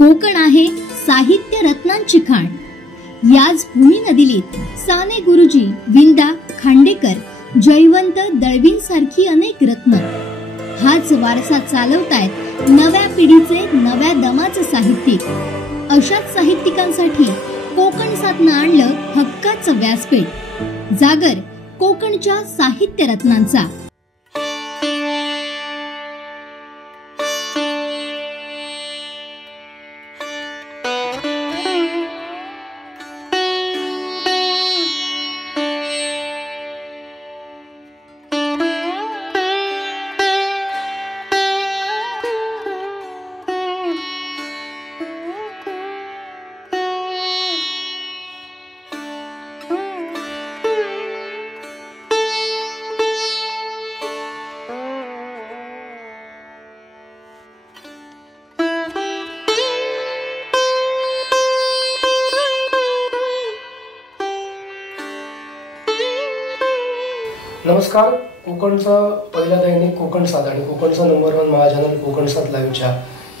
कोकण आहे साहित्य रत्नांची खाण. याच भूमी नदीलीत साने गुरुजी, विंदा, खांडेकर, जयवंत दळवीं सारखी अनेक रत्न. हाच वारसा चालवतायत नव्या पिढीचे, नव्या दमाचे साहित्यिक. अशाच साहित्यिकांसाठी कोकण सातनं आणलं हक्काचं व्यासपीठ. जागर कोकणच्या साहित्य रत्नांचा. नमस्कार. कोकणचं पहिलं दैनिक कोकण सात आणि कोकणचं नंबर 1 महा चॅनल कोकण सात लाईव्हच्या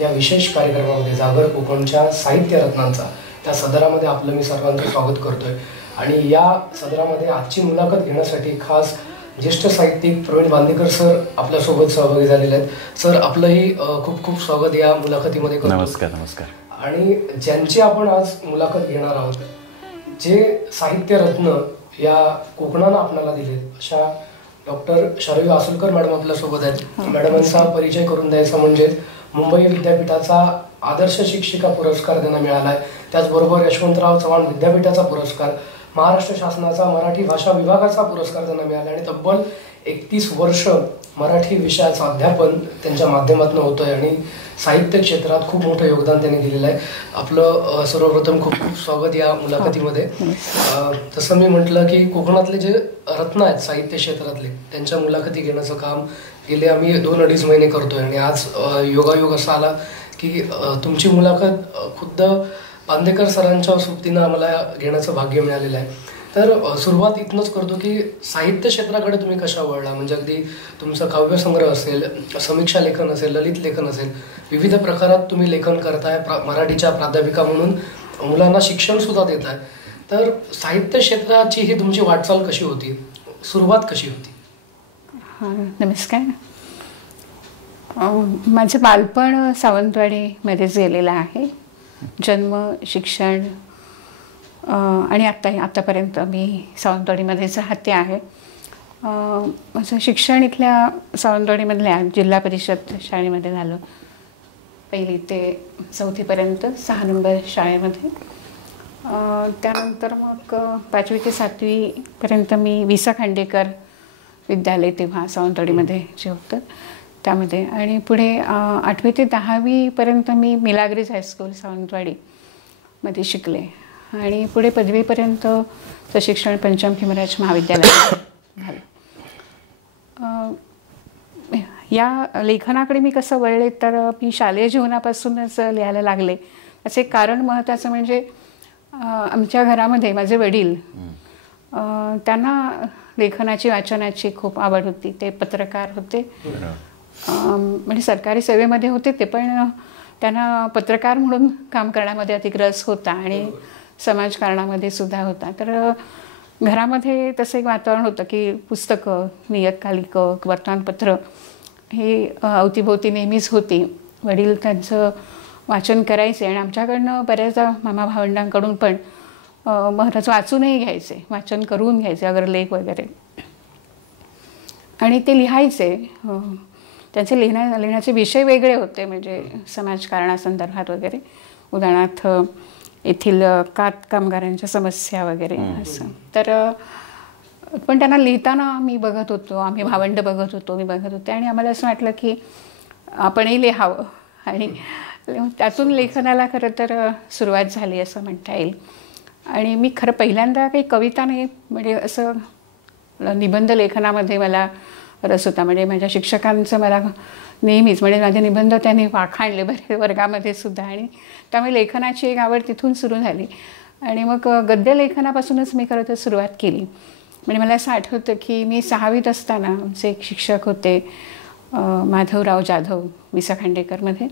या विशेष कार्यक्रमामध्ये जागर कोकणच्या साहित्य रत्नांचा त्या सदरामध्ये आपलं मी सर्वांचं स्वागत करतोय. आणि या सदरामध्ये आजची मुलाखत घेण्यासाठी खास ज्येष्ठ साहित्यिक प्रवीण बांदेकर सर आपल्यासोबत सहभागी झालेले आहेत. सर, आपलंही खूप खूप स्वागत या मुलाखतीमध्ये करतो. नमस्कार. नमस्कार. आणि ज्यांची आपण आज मुलाखत घेणार आहोत, जे साहित्य रत्न या कोकणानं आपल्याला दिले, अशा डॉक्टर शरयू आसुलकर मॅडम आपल्यासोबत आहेत. मॅडमांचा परिचय करून द्यायचा म्हणजे मुंबई विद्यापीठाचा आदर्श शिक्षिका पुरस्कार त्यांना मिळाला आहे. त्याचबरोबर यशवंतराव चव्हाण विद्यापीठाचा पुरस्कार, महाराष्ट्र शासनाचा मराठी भाषा विभागाचा पुरस्कार त्यांना मिळाला आणि तब्बल 31 वर्ष मराठी विषयाचं अध्यापन त्यांच्या माध्यमातून होतंय आणि साहित्य क्षेत्रात खूप मोठं योगदान त्यांनी दिलेलं आहे. आपलं सर्वप्रथम खूप खूप स्वागत या मुलाखतीमध्ये. तसं मी म्हटलं की कोकणातले जे रत्न आहेत साहित्य क्षेत्रातले, त्यांच्या मुलाखती घेण्याचं काम गेले आम्ही 2-2.5 महिने करतोय आणि आज योगायोग असा आला की तुमची मुलाखत खुद्द बांदेकर सरांच्या सोबतीनं आम्हाला घेण्याचं भाग्य मिळालेलं आहे. तर सुरुवात इथनंच करतो की साहित्य क्षेत्राकडे तुम्ही कशा वळला? म्हणजे अगदी तुमचं काव्यसंग्रह असेल, समीक्षा लेखन असेल, ललित लेखन असेल, विविध प्रकारात तुम्ही लेखन करताय. मराठीच्या प्राध्यापिका म्हणून मुलांना शिक्षण सुद्धा देताय. तर साहित्य क्षेत्राची ही तुमची वाटचाल कशी होती? सुरुवात कशी होती? नमस्कार. माझं बालपण सावंतवाडीमध्येच गेलेलं आहे. जन्म, शिक्षण आणि आत्तापर्यंत मी सावंतवाडीमध्येच राहते आहे. माझं शिक्षण इथल्या सावंतवाडीमधल्या जिल्हा परिषद शाळेमध्ये झालं. 1ली ते 4थीपर्यंत 6 नंबर शाळेमध्ये. त्यानंतर मग 5वी ते 7वीपर्यंत मी विसा खांडेकर विद्यालय तेव्हा सावंतवाडीमध्ये जे होतं त्यामध्ये. आणि पुढे 8वी ते 10वीपर्यंत मी मिलाग्रीज हायस्कूल सावंतवाडीमध्ये शिकले आणि पुढे पदवीपर्यंतचं शिक्षण पंचम खिमराज महाविद्यालयात झालं. या लेखनाकडे मी कसं वळले तर मी शालेय जीवनापासूनच लिहायला लागले. याचं एक कारण महत्त्वाचं म्हणजे आमच्या घरामध्ये माझे वडील, त्यांना लेखनाची, वाचनाची खूप आवड होती. ते पत्रकार होते, म्हणजे सरकारी सेवेमध्ये होते ते, पण त्यांना पत्रकार म्हणून काम करण्यामध्ये अधिक रस होता आणि समाजकारणामध्ये सुद्धा होता. तर घरामध्ये तसं एक वातावरण होतं की पुस्तकं, नियतकालिकं, वर्तमानपत्र हे अवतीभोवती नेहमीच होती. वडील त्यांचं वाचन करायचे आणि आमच्याकडनं बऱ्याचदा मामा भावंडांकडून पण महत्त्वाचं वाचूनही घ्यायचे, वाचन करून घ्यायचे, अग्रलेख वगैरे, आणि ते लिहायचे. त्यांचे लिहिण्याचे विषय वेगळे होते, म्हणजे समाजकारणासंदर्भात वगैरे, उदाहरणार्थ येथील कामगारांच्या समस्या वगैरे असं. तर पण त्यांना लिहिताना मी बघत होतो, आम्ही भावंड बघत होतो, मी बघत होते आणि आम्हाला असं वाटलं की आपणही लिहावं आणि त्यातून लेखनाला खरं तर सुरुवात झाली असं म्हणता येईल. आणि मी खरं पहिल्यांदा काही कविता नाही, म्हणजे असं निबंध लेखनामध्ये मला रस होता. म्हणजे माझ्या शिक्षकांचं मला नेहमीच, म्हणजे माझे निबंध त्यांनी वाखाणले बरे वर्गामध्ये सुद्धा, आणि त्यामुळे लेखनाची एक आवड तिथून सुरू झाली. आणि मग गद्य लेखनापासूनच मी खरं तर सुरुवात केली. म्हणजे मला असं आठवतं की मी 6वीत असताना आमचे एक शिक्षक होते, माधवराव जाधव, विसा खांडेकरमध्ये.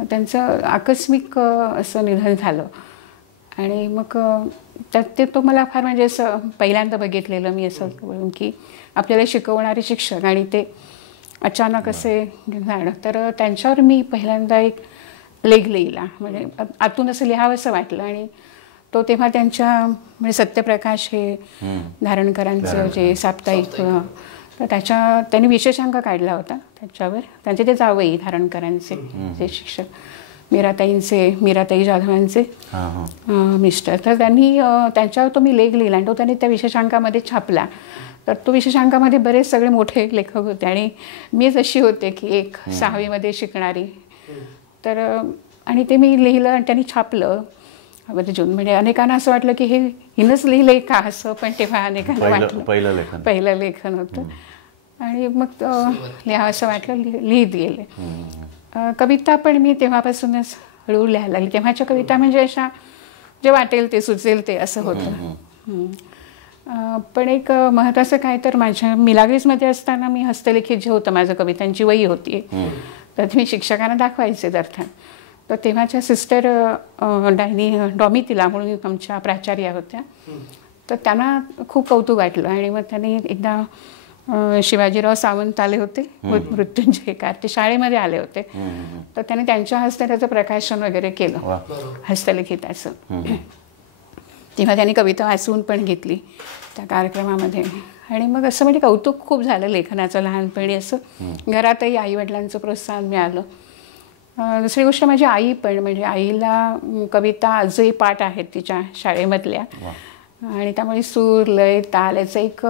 त्यांचं आकस्मिक असं निधन झालं. आणि मग त्यात ते तो मला फार म्हणजे असं पहिल्यांदा बघितलेलं मी असं करून की आपल्याला शिकवणारे शिक्षक आणि ते अचानक असे जाणं. तर त्यांच्यावर मी पहिल्यांदा एक लेख लिहिला, म्हणजे आतून असं लिहावं असं वाटलं. आणि तो तेव्हा त्यांच्या म्हणजे सत्यप्रकाश हे धारणकरांचं जे साप्ताहिक, तर त्यांनी विशेषांक काढला होता त्याच्यावर. त्यांचे ते जावई धारणकरांचे जे शिक्षक मीराताई जाधवांचे मिस्टर. तर त्यांनी त्यांच्यावर तो मी लेख लिहिला आणि तो त्यांनी त्या विशेषांकामध्ये छापला. तर तो विशेषांकामध्ये बरेच सगळे मोठे लेखक होते आणि मीच अशी होते की एक 6वीमध्ये शिकणारी. तर आणि ते मी लिहिलं आणि त्यांनी छापलं म्हणजे अनेकांना असं वाटलं की हे हिनंच लिहिलंय का असं, पण तेव्हा अनेकांना वाटलं पहिलं लेखन होतं. आणि मग लिहावं असं वाटलं, लिहित गेले. कविता पण मी तेव्हापासूनच हळूहळू लिहायला लागली. तेव्हाच्या कविता म्हणजे अशा जे वाटेल ते सुचेल ते असं होतं. पण एक महत्त्वाचं काय तर माझ्या मिलाग्रीसमध्ये असताना मी हस्तलिखित जे होतं माझं कवितांची वही होती, तर मी शिक्षकांना दाखवायचे अर्थात. तर तेव्हाच्या सिस्टर डॉमितिला म्हणून आमच्या प्राचार्या होत्या. तर त्यांना खूप कौतुक वाटलं आणि मग त्यांनी एकदा शिवाजीराव सावंत आले होते मृत्युंजयकार, ते शाळेमध्ये आले होते. तर त्यांनी त्यांच्या हस्ते त्याचं प्रकाशन वगैरे केलं हस्तलिखिताचं. तेव्हा त्यांनी कविता वाचवून पण घेतली त्या कार्यक्रमामध्ये. आणि मग असं म्हणजे कौतुक खूप झालं लेखनाचं लहानपणी. असं घरातही आईवडिलांचं प्रोत्साहन मिळालं. दुसरी गोष्ट माझी आई पण, म्हणजे आईला कविता आजही पाठ आहेत तिच्या शाळेमधल्या. आणि त्यामुळे सूर लय ताल याचा एक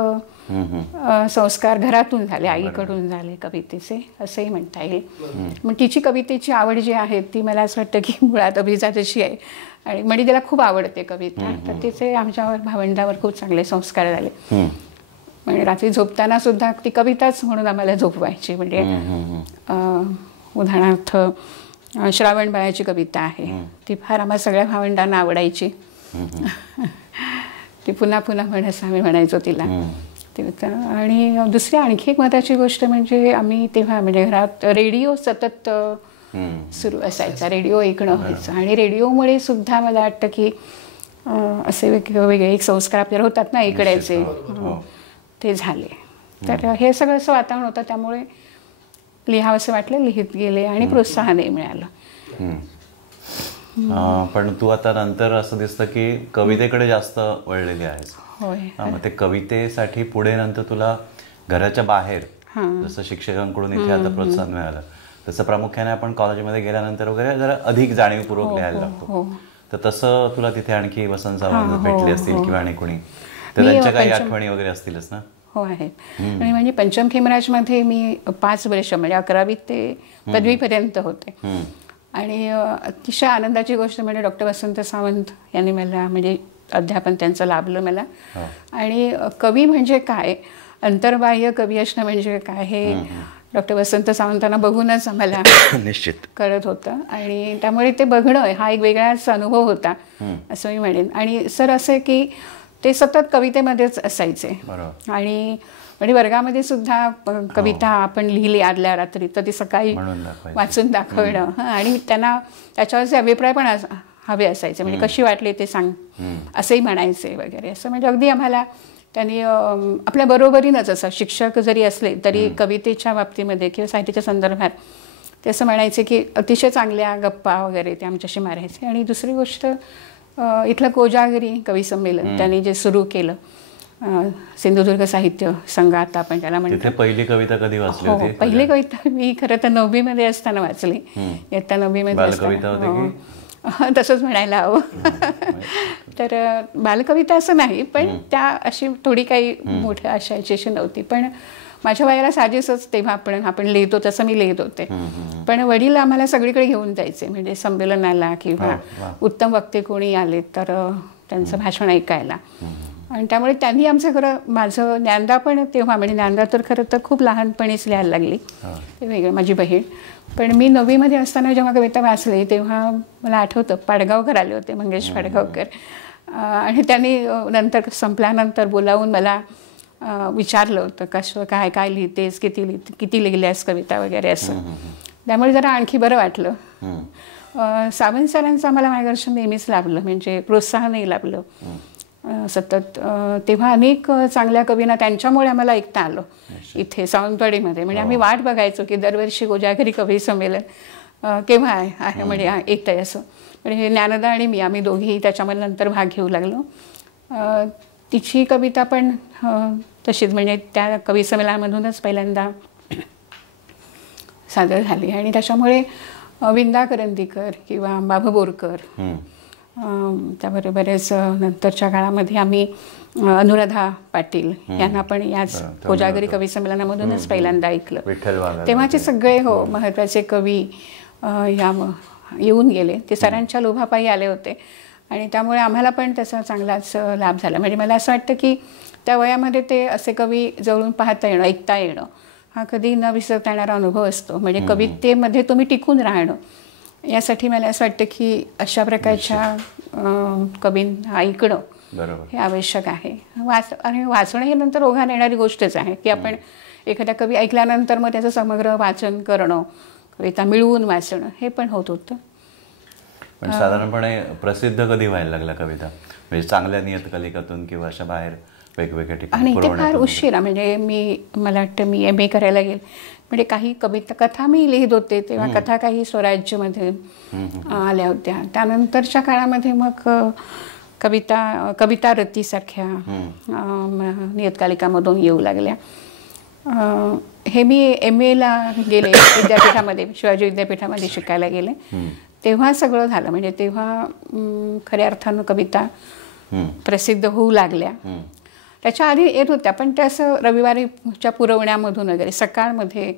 संस्कार घरातून झाले, आईकडून झाले कवितेचे असंही म्हणता येईल. मग तिची कवितेची आवड जी आहे ती मला असं वाटतं की मुळात अभिजातशी आहे. आणि म्हणजे तिला खूप आवडते कविता. तर तिचे आमच्यावर भावंडावर खूप चांगले संस्कार झाले. म्हणजे रात्री झोपताना सुद्धा ती कविताच म्हणून आम्हाला झोपवायची. म्हणजे उदाहरणार्थ श्रावणबाळाची कविता आहे, ती फार आम्हाला सगळ्या भावंडांना आवडायची. ती पुन्हा पुन्हा म्हण असं आम्ही म्हणायचो तिला. आणि दुसरी आणखी एक महत्त्वाची गोष्ट म्हणजे आम्ही तेव्हा म्हणजे घरात रेडिओ सतत सुरू असायचा, रेडिओ ऐकणं व्हायचं. आणि रेडिओमुळे सुद्धा मला वाटतं की असे वेगवेगळे एक संस्कार आपल्याला होतात ना ऐकण्याचे, ते झाले. तर हे सगळं असं वातावरण होतं, त्यामुळे लिहावं असं वाटलं, लिहित गेले आणि प्रोत्साहनही मिळालं. पण तू आता नंतर असं दिसतं की कवितेकडे जास्त वळलेली आहेस. मग ते कवितेसाठी पुढे नंतर तुला घराच्या बाहेर जसं शिक्षकांकडून इथे आता प्रोत्साहन मिळालं, तसं प्रामुख्याने आपण कॉलेजमध्ये गेल्यानंतर वगैरे जरा अधिक जाणीवपूर्वक लिहायला लागतो. तर तसं तुला तिथे आणखी वसंत सावंत भेटले असतील किंवा आणि कोणी, तर त्यांच्या काही आठवणी वगैरे असतीलच ना? हो आहेत. आणि म्हणजे पंचम खेमराजमध्ये मी 5 वर्ष म्हणजे 11वी ते पदवीपर्यंत होते. आणि अतिशय आनंदाची गोष्ट म्हणजे डॉक्टर वसंत सावंत यांनी मला म्हणजे अध्यापन त्यांचं लाभलं मला. आणि कवी म्हणजे काय, अंतर्बाह्य कवी असणं म्हणजे काय हे डॉक्टर वसंत सावंतांना बघूनच आम्हाला निश्चित कळत होतं. आणि त्यामुळे ते बघणं हा एक वेगळाच अनुभव होता असं मी म्हणेन. आणि सर असं की ते सतत कवितेमध्येच असायचे. आणि म्हणजे वर्गामध्ये सुद्धा कविता आपण लिहिली आदल्या रात्री तर ती सकाळी वाचून दाखवणं. आणि त्यांना त्याच्यावरचे अभिप्राय पण हवे असायचे, म्हणजे कशी वाटली ते सांग असंही म्हणायचे वगैरे. असं म्हणजे अगदी आम्हाला त्यांनी आपल्या बरोबरीनंच, असं शिक्षक जरी असले तरी कवितेच्या बाबतीमध्ये किंवा साहित्याच्या संदर्भात ते असं म्हणायचे की अतिशय चांगल्या गप्पा वगैरे ते आमच्याशी मारायचे. आणि दुसरी गोष्ट इथलं कोजागिरी कवी संमेलन त्यांनी जे सुरू केलं, सिंधुदुर्ग साहित्य संघात आपण त्याला म्हणतो. पहिली कविता कधी वाचली होती? पहिली कविता मी खरं तर 9वीमध्ये असताना वाचली. इयत्ता 9वीमध्ये असताना. तसंच म्हणायला हवं. तर बालकविता असं नाही, पण त्या अशी थोडी काही मोठ्या आशयाची अशी नव्हती. पण माझ्या वयाला साजेसच तेव्हा आपण लिहितो तसं मी लिहित होते. पण वडील आम्हाला सगळीकडे घेऊन जायचे, म्हणजे संमेलनाला किंवा उत्तम वक्ते कोणी आले तर त्यांचं भाषण ऐकायला. आणि त्यामुळे त्यांनी आमचं खरं माझं ज्ञानदा पण तेव्हा, म्हणजे ज्ञानदा तर खरं तर खूप लहानपणीच लिहायला लागली, ते वेगळं माझी बहीण. पण मी 9वीमध्ये असताना जेव्हा कविता वाचली तेव्हा मला आठवतं पाडगावकर आले होते, मंगेश पाडगावकर. आणि त्यांनी नंतर संपल्यानंतर बोलावून मला विचारलं होतं कसं काय काय लिहितेस, किती लिहिल्यास कविता वगैरे असं. त्यामुळे जरा आणखी बरं वाटलं सावंत सरांचं आम्हाला मार्गदर्शन नेहमीच लाभलं, म्हणजे प्रोत्साहनही लाभलं सतत. तेव्हा अनेक चांगल्या कवींना त्यांच्यामुळे आम्हाला ऐकता आलं इथे सावंतवाडीमध्ये. म्हणजे आम्ही वाट बघायचो की दरवर्षी कोजागिरी कवी संमेलन केव्हा आहे म्हणजे येत आहे असं. म्हणजे ज्ञानदा आणि मी आम्ही दोघीही त्याच्यामध्ये नंतर भाग घेऊ लागलो. तिची कविता पण तशीच म्हणजे त्या कवी संमेलनामधूनच पहिल्यांदा सादर झाली. आणि त्याच्यामुळे विंदा करंदीकर किंवा अंबाभ बोरकर, त्याबरोबरच नंतरच्या काळामध्ये आम्ही अनुराधा पाटील यांना पण याच कोजागिरी कवी संमेलनामधूनच पहिल्यांदा ऐकलं. तेव्हाचे सगळे महत्त्वाचे कवी या येऊन गेले. ते सरांच्या लोभापायी आले होते आणि त्यामुळे आम्हाला पण त्याचा चांगलाच लाभ झाला. म्हणजे मला असं वाटतं की त्या वयामध्ये ते असे कवी जवळून पाहता येणं, ऐकता येणं हा कधी न विसरता येणारा अनुभव असतो. म्हणजे कवितेमध्ये तुम्ही टिकून राहणं, यासाठी मला असं वाटतं की अशा प्रकारच्या कवींना ऐकणं हे आवश्यक आहे. आणि वाचणं ही नंतर ओघात येणारी गोष्टच आहे की आपण एखाद्या कवी ऐकल्यानंतर मग त्याचं समग्र वाचन करणं, कविता मिळवून वाचणं हे पण होत होतं. पण साधारणपणे प्रसिद्ध कधी व्हायला लागला कविता, म्हणजे चांगल्या नियतकालिकातून किंवा अशा बाहेर वेगवेगळ्या ठिकाणी? आणि ते फार उशिरा, म्हणजे मला वाटतं मी MA करायला गेले म्हणजे काही कथा मी लिहित होते तेव्हा कथा काही स्वराज्यमध्ये आल्या होत्या. त्यानंतरच्या काळामध्ये मग कविता रतीसारख्या नियतकालिकामधून येऊ लागल्या. हे मी MAला गेले विद्यापीठामध्ये, शिवाजी विद्यापीठामध्ये शिकायला गेले तेव्हा सगळं झालं. म्हणजे तेव्हा खऱ्या अर्थानं कविता प्रसिद्ध होऊ लागल्या. त्याच्या आधी येत होत्या पण त्या असं रविवारीच्या पुरवण्यामधून वगैरे. सकाळमध्ये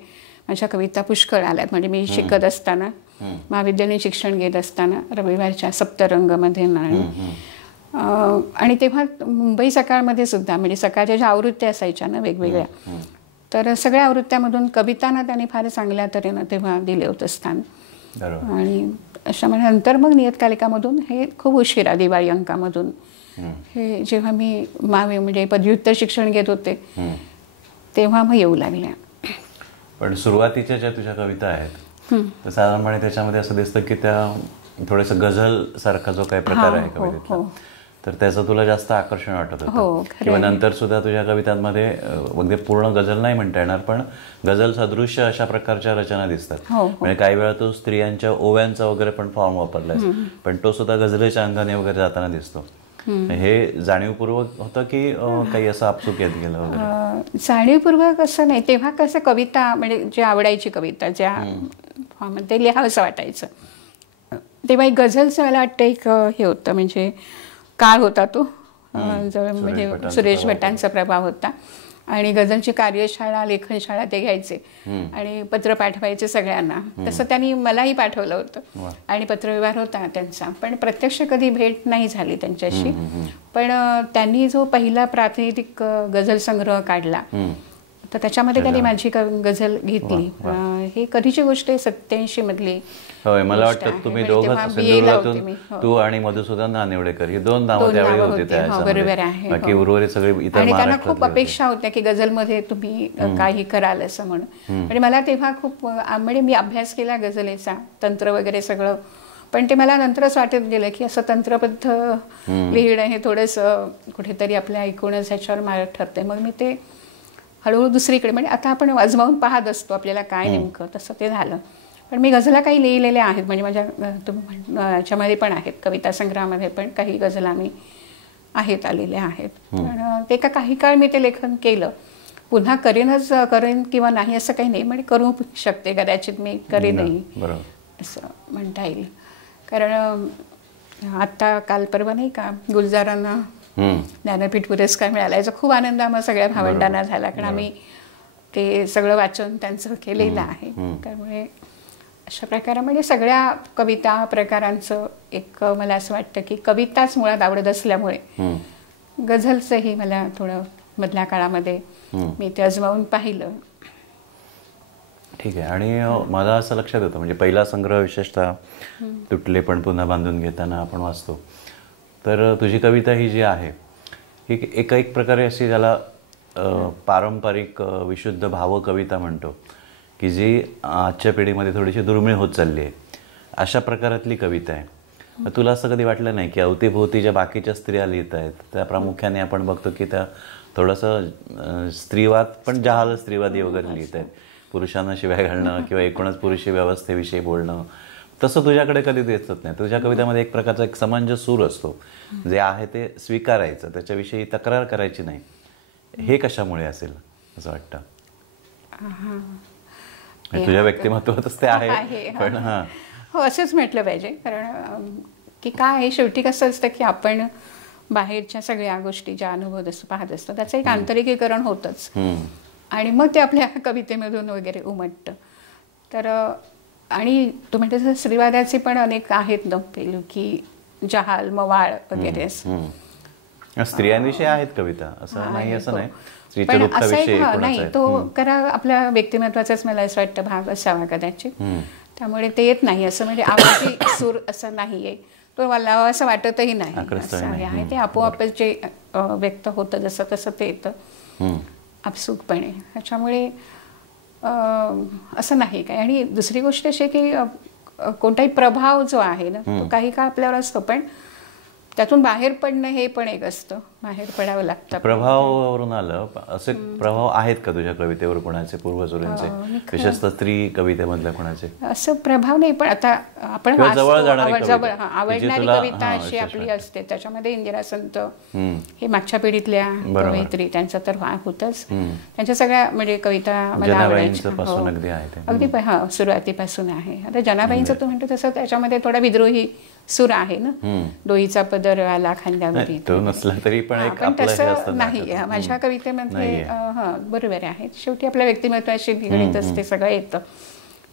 माझ्या कविता पुष्कळ आल्यात. म्हणजे मी शिकत असताना, महाविद्यालयीन शिक्षण घेत असताना रविवारच्या सप्तरंगमध्ये आणि तेव्हा मुंबई सकाळमध्ये सुद्धा म्हणजे सकाळच्या ज्या आवृत्त्या असायच्या ना वेगवेगळ्या, तर सगळ्या आवृत्त्यामधून कवितांना त्यांनी फार चांगल्या तऱ्हेनं तेव्हा दिले होतं स्थान. आणि अशा म्हणजे नंतर मग नियतकालिकामधून हे खूप उशिरा दिवाळी अंकामधून हे जेव्हा मी म्हणजे पदव्युत्तर शिक्षण घेत होते तेव्हा मग येऊ लागल्या. पण सुरुवातीच्या ज्या तुझ्या कविता आहेत तर साधारणपणे त्याच्यामध्ये असं दिसतं की त्या थोडंसं गझल सारखा जो काही प्रकार आहे कवितेतला, तर त्याचं तुला जास्त आकर्षण वाटत होतं. किंवा नंतर सुद्धा तुझ्या कवितांमध्ये अगदी पूर्ण गझल नाही म्हणता येणार पण गझल सदृश अशा प्रकारच्या रचना दिसतात. म्हणजे काही वेळा तो स्त्रियांच्या ओव्यांचा वगैरे पण फॉर्म वापरलाय, पण तो सुद्धा गझलेच्या अंगाने वगैरे जाताना दिसतो. हे जाणीवपूर्वक होतं की काही असं आपसूक येत गेलं वगैरे? जाणीवपूर्वक असं नाही. तेव्हा कसं कविता म्हणजे जे आवडायची कविता ज्या ते लिहावंसं वाटायचं तेव्हा एक गझलचं मला वाटतं एक हे होतं, म्हणजे काळ होता तो जवळ म्हणजे सुरेश भटांचा प्रभाव होता. आणि गझलची कार्यशाळा, लेखनशाळा ते घ्यायचे आणि पत्र पाठवायचे सगळ्यांना. तसं त्यांनी मलाही पाठवलं होतं आणि पत्रव्यवहार होता त्यांचा, पण प्रत्यक्ष कधी भेट नाही झाली त्यांच्याशी. पण त्यांनी जो पहिला प्रातिनिधिक गझल संग्रह काढला तर त्याच्यामध्ये त्यांनी माझी गझल घेतली. ही कधीची गोष्ट आहे 87 मधली. होय, मला वाटतं तुम्ही दोघंच सिंधुदुर्गातून तू आणि मधुसूदन नानिवडेकर ही दोन नावं त्यावेळी होती त्याच्यामध्ये, बाकी उर्वरित सगळे इतर. आणि त्यांना खूप अपेक्षा होत्या की गझलमध्ये तुम्ही काही कराल असं म्हणून. आणि मला तेव्हा खूप म्हणजे मी अभ्यास केला गझलेचा, तंत्र वगैरे सगळं, पण ते मला नंतरच वाटत गेलं की असं तंत्रबद्ध लिहिणं हे थोडंसं कुठेतरी आपल्या ऐकूनच ह्याच्यावर मारत ठरते. मग मी ते हळूहळू दुसरीकडे म्हणजे आता आपण वाजवावून पाहत असतो आपल्याला काय नेमकं, तसं ते झालं. पण मी गझला काही लिहिलेल्या आहेत, म्हणजे माझ्या याच्यामध्ये पण आहेत, कविता संग्रहामध्ये पण काही गझला मी आहेत आलेल्या आहेत. पण ते काही काळ मी ते लेखन केलं. पुन्हा करेन किंवा नाही असं काही नाही, म्हणजे करू शकते, कदाचित मी करेनही असं म्हणता येईल. कारण आत्ता काल परवा नाही का गुलजारांना ज्ञानपीठ पुरस्कार मिळाला, याचा खूप आनंद आम्हाला सगळ्या भावंडांना झाला, कारण आम्ही ते सगळं वाचन त्यांचं केलेलं आहे. त्यामुळे अशा प्रकारामध्ये सगळ्या कविता प्रकारांचं एक मला असं वाटतं की कविताच मुळात आवडत असल्यामुळे गझलचंही मला थोडं मधल्या काळामध्ये मी ते अजमावून पाहिलं. ठीक आहे. आणि मला असं लक्षात येतं, म्हणजे पहिला संग्रह विशेषतः तुटले पण पुन्हा बांधून घेताना आपण वाचतो, तर तुझी कविता ही जी आहे ही एक प्रकारे अशी ज्याला पारंपरिक विशुद्ध भाव कविता म्हणतो की जी आजच्या पिढीमध्ये थोडीशी दुर्मिळ होत चालली आहे. अशा प्रकारातली कविता आहे. तुला असं कधी वाटलं नाही की अवतीभोवती ज्या बाकीच्या स्त्रिया लिहित आहेत त्या प्रामुख्याने आपण बघतो की त्या थोडंसं स्त्रीवाद पण जहाल स्त्रीवादी वगैरे लिहित आहेत, पुरुषांना शिवाय घालणं किंवा एकूणच पुरुषी व्यवस्थेविषयी बोलणं, तसं तुझ्याकडे कधी दिसत नाही. तुझ्या कवितामध्ये एक प्रकारचा एक समंजस सूर असतो, जे आहे ते स्वीकारायचं, त्याच्याविषयी तक्रार करायची नाही. हे कशामुळे असेल असं वाटतं? तुझ्या व्यक्तिमत्वातच ते आहे, पण हो असंच म्हटलं पाहिजे. कारण की काय आहे, शेवटी कसं असतं की आपण बाहेरच्या सगळ्या गोष्टी ज्या अनुभवत असतो, पाहत असतो, त्याचं एक आंतरिकीकरण होतंच आणि मग ते आपल्या कवितेमधून वगैरे उमटतं. तर आणि तू म्हणते तसं स्त्रीवादाचे पण अनेक आहेत ना पैलू, की जहाल मवाळ वगैरे असं. स्त्रियांविषयी आहेत कविता, असं नाही असं नाही, पण असं एक नाही तो करा आपल्या व्यक्तिमत्वाचाच मला असं वाटतं भाग असावा कदाचित. त्यामुळे ते येत नाही असं, म्हणजे आवाजी सूर असं नाहीये, तो मला असं वाटतही नाही असं आहे. ते आपोआपच जे व्यक्त होतं जसं तसं ते येतं आपसूकपणे. त्याच्यामुळे असं नाही काय. आणि दुसरी गोष्ट अशी की कोणताही प्रभाव जो आहे ना तो काही काळ आपल्यावर असतो, पण त्यातून बाहेर पडणं हे पण एक असतं, बाहेर पडावं लागतं. प्रभावावरून आलं, असे प्रभाव आहेत का तुझ्या कवितेवर कोणाचे, पूर्वसुरांचे, विशेषतः स्त्री कवितेमधल्या कोणाचे? असं प्रभाव नाही, पण आता आपण आवडणारी कविता अशी आपली असते, त्याच्यामध्ये इंदिरा संत हे मागच्या पिढीतल्या कवयित्री, त्यांचा तर होतच, त्यांच्या सगळ्या म्हणजे कविता मला आवडायच्या अगदी सुरुवातीपासून आहे. आता जनाबाईंचं तू म्हणतो तसं त्याच्यामध्ये थोडा विद्रोही सूर आहे ना, डोईचा पदर आला खांद्यावरी, तो नसला तरी पण तसं नाही माझ्या कवितेमध्ये. बरोबर आहे, शेवटी आपल्या व्यक्तिमत्वाशी निगडीतच ते सगळं येतं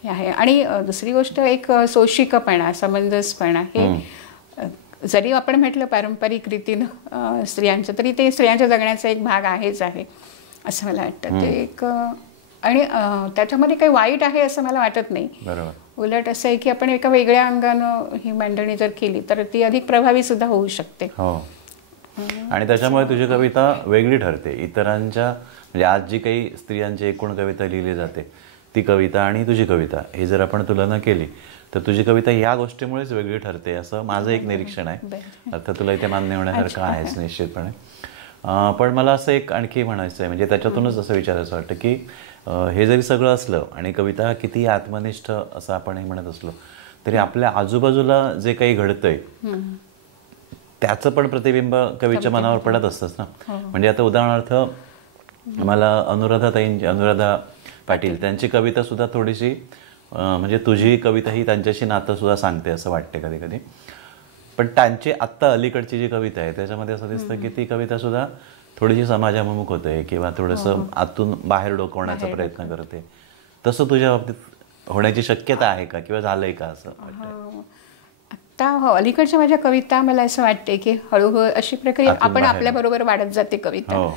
हे आहे. आणि दुसरी गोष्ट एक सोशिकपणा, समंजसपणा, हे जरी आपण म्हटलं पारंपरिक रीतीनं स्त्रियांचं, तरी ते स्त्रियांच्या जगण्याचा एक भाग आहेच आहे असं मला वाटतं. ते एक आणि त्याच्यामध्ये काही वाईट आहे असं मला वाटत नाही. उलट असं आहे की आपण एका वेगळ्या अंगानं ही मांडणी जर केली तर ती अधिक प्रभावी सुद्धा होऊ शकते. आणि त्याच्यामुळे तुझी कविता वेगळी ठरते इतरांच्या. म्हणजे आज जी काही स्त्रियांची एकूण कविता लिहिली जाते ती कविता आणि तुझी कविता हे जर आपण तुलना केली तर तुझी कविता या गोष्टीमुळेच वेगळी ठरते असं माझं एक निरीक्षण आहे. अर्थात तुला इथे मान्य होण्यासारखं आहेच निश्चितपणे. पण मला असं एक आणखी म्हणायचं आहे, म्हणजे त्याच्यातूनच असं विचारायचं वाटतं की हे जरी सगळं असलं आणि कविता किती आत्मनिष्ठ असं आपण हे म्हणत असलो तरी आपल्या आजूबाजूला जे काही घडतंय त्याचं पण प्रतिबिंब कवीच्या मनावर पडत असतंच ना. म्हणजे आता उदाहरणार्थ मला अनुराधा पाटील त्यांची कविता सुद्धा थोडीशी म्हणजे तुझी कविता ही त्यांच्याशी नातं सुद्धा सांगते असं वाटते कधी कधी. पण त्यांची आत्ता अलीकडची जी कविता आहे त्याच्यामध्ये असं दिसतं की ती कविता सुद्धा थोडीशी समाजाभिमुख होते किंवा थोडंसं आतून बाहेर डोकवण्याचा प्रयत्न करते. तसं तुझ्या बाबतीत होण्याची शक्यता आहे का किंवा झालंय का असं? आता अलीकडच्या माझ्या कविता मला असं वाटते की हळूहळू अशी प्रक्रिया आपण आपल्याबरोबर वाढत जाते कविता,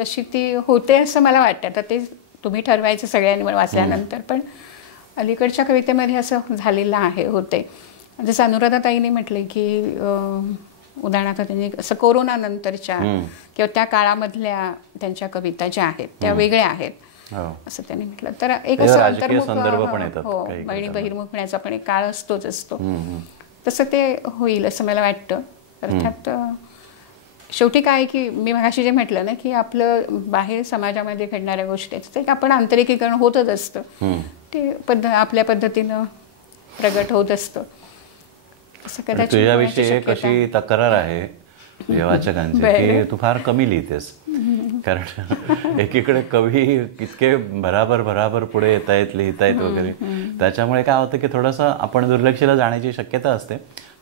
तशी ती होते असं मला वाटतं. आता ते तुम्ही ठरवायचं सगळ्यांनी वाचल्यानंतर, पण अलीकडच्या कवितेमध्ये असं झालेलं आहे होते. जसं अनुराधाताईंनी म्हटले की उदाहरणार्थ त्यांनी असं कोरोना नंतरच्या किंवा त्या काळामधल्या त्यांच्या कविता ज्या आहेत त्या वेगळ्या आहेत असं त्यांनी म्हटलं. तर एक असं अंतर्मुख बहिणी बहिर्मुख होण्याचा पण एक काळ असतो, तसं ते होईल असं मला वाटतं. अर्थात शेवटी काय की मी मगाशी जे म्हटलं ना की आपलं बाहेर समाजामध्ये घडणाऱ्या गोष्टी ते आपण आंतरिकीकरण होतच असतं, ते आपल्या पद्धतीनं प्रगट होत असतं. तुझ्याविषयी एक अशी तक्रार आहे तुझ्या वाचकांची की तू फार कमी लिहितेस. कारण एकीकडे कवी इतके भराभर पुढे येतायत लिहितायत वगैरे, त्याच्यामुळे काय होतं की थोडंसं आपण दुर्लक्षीला जाण्याची शक्यता असते.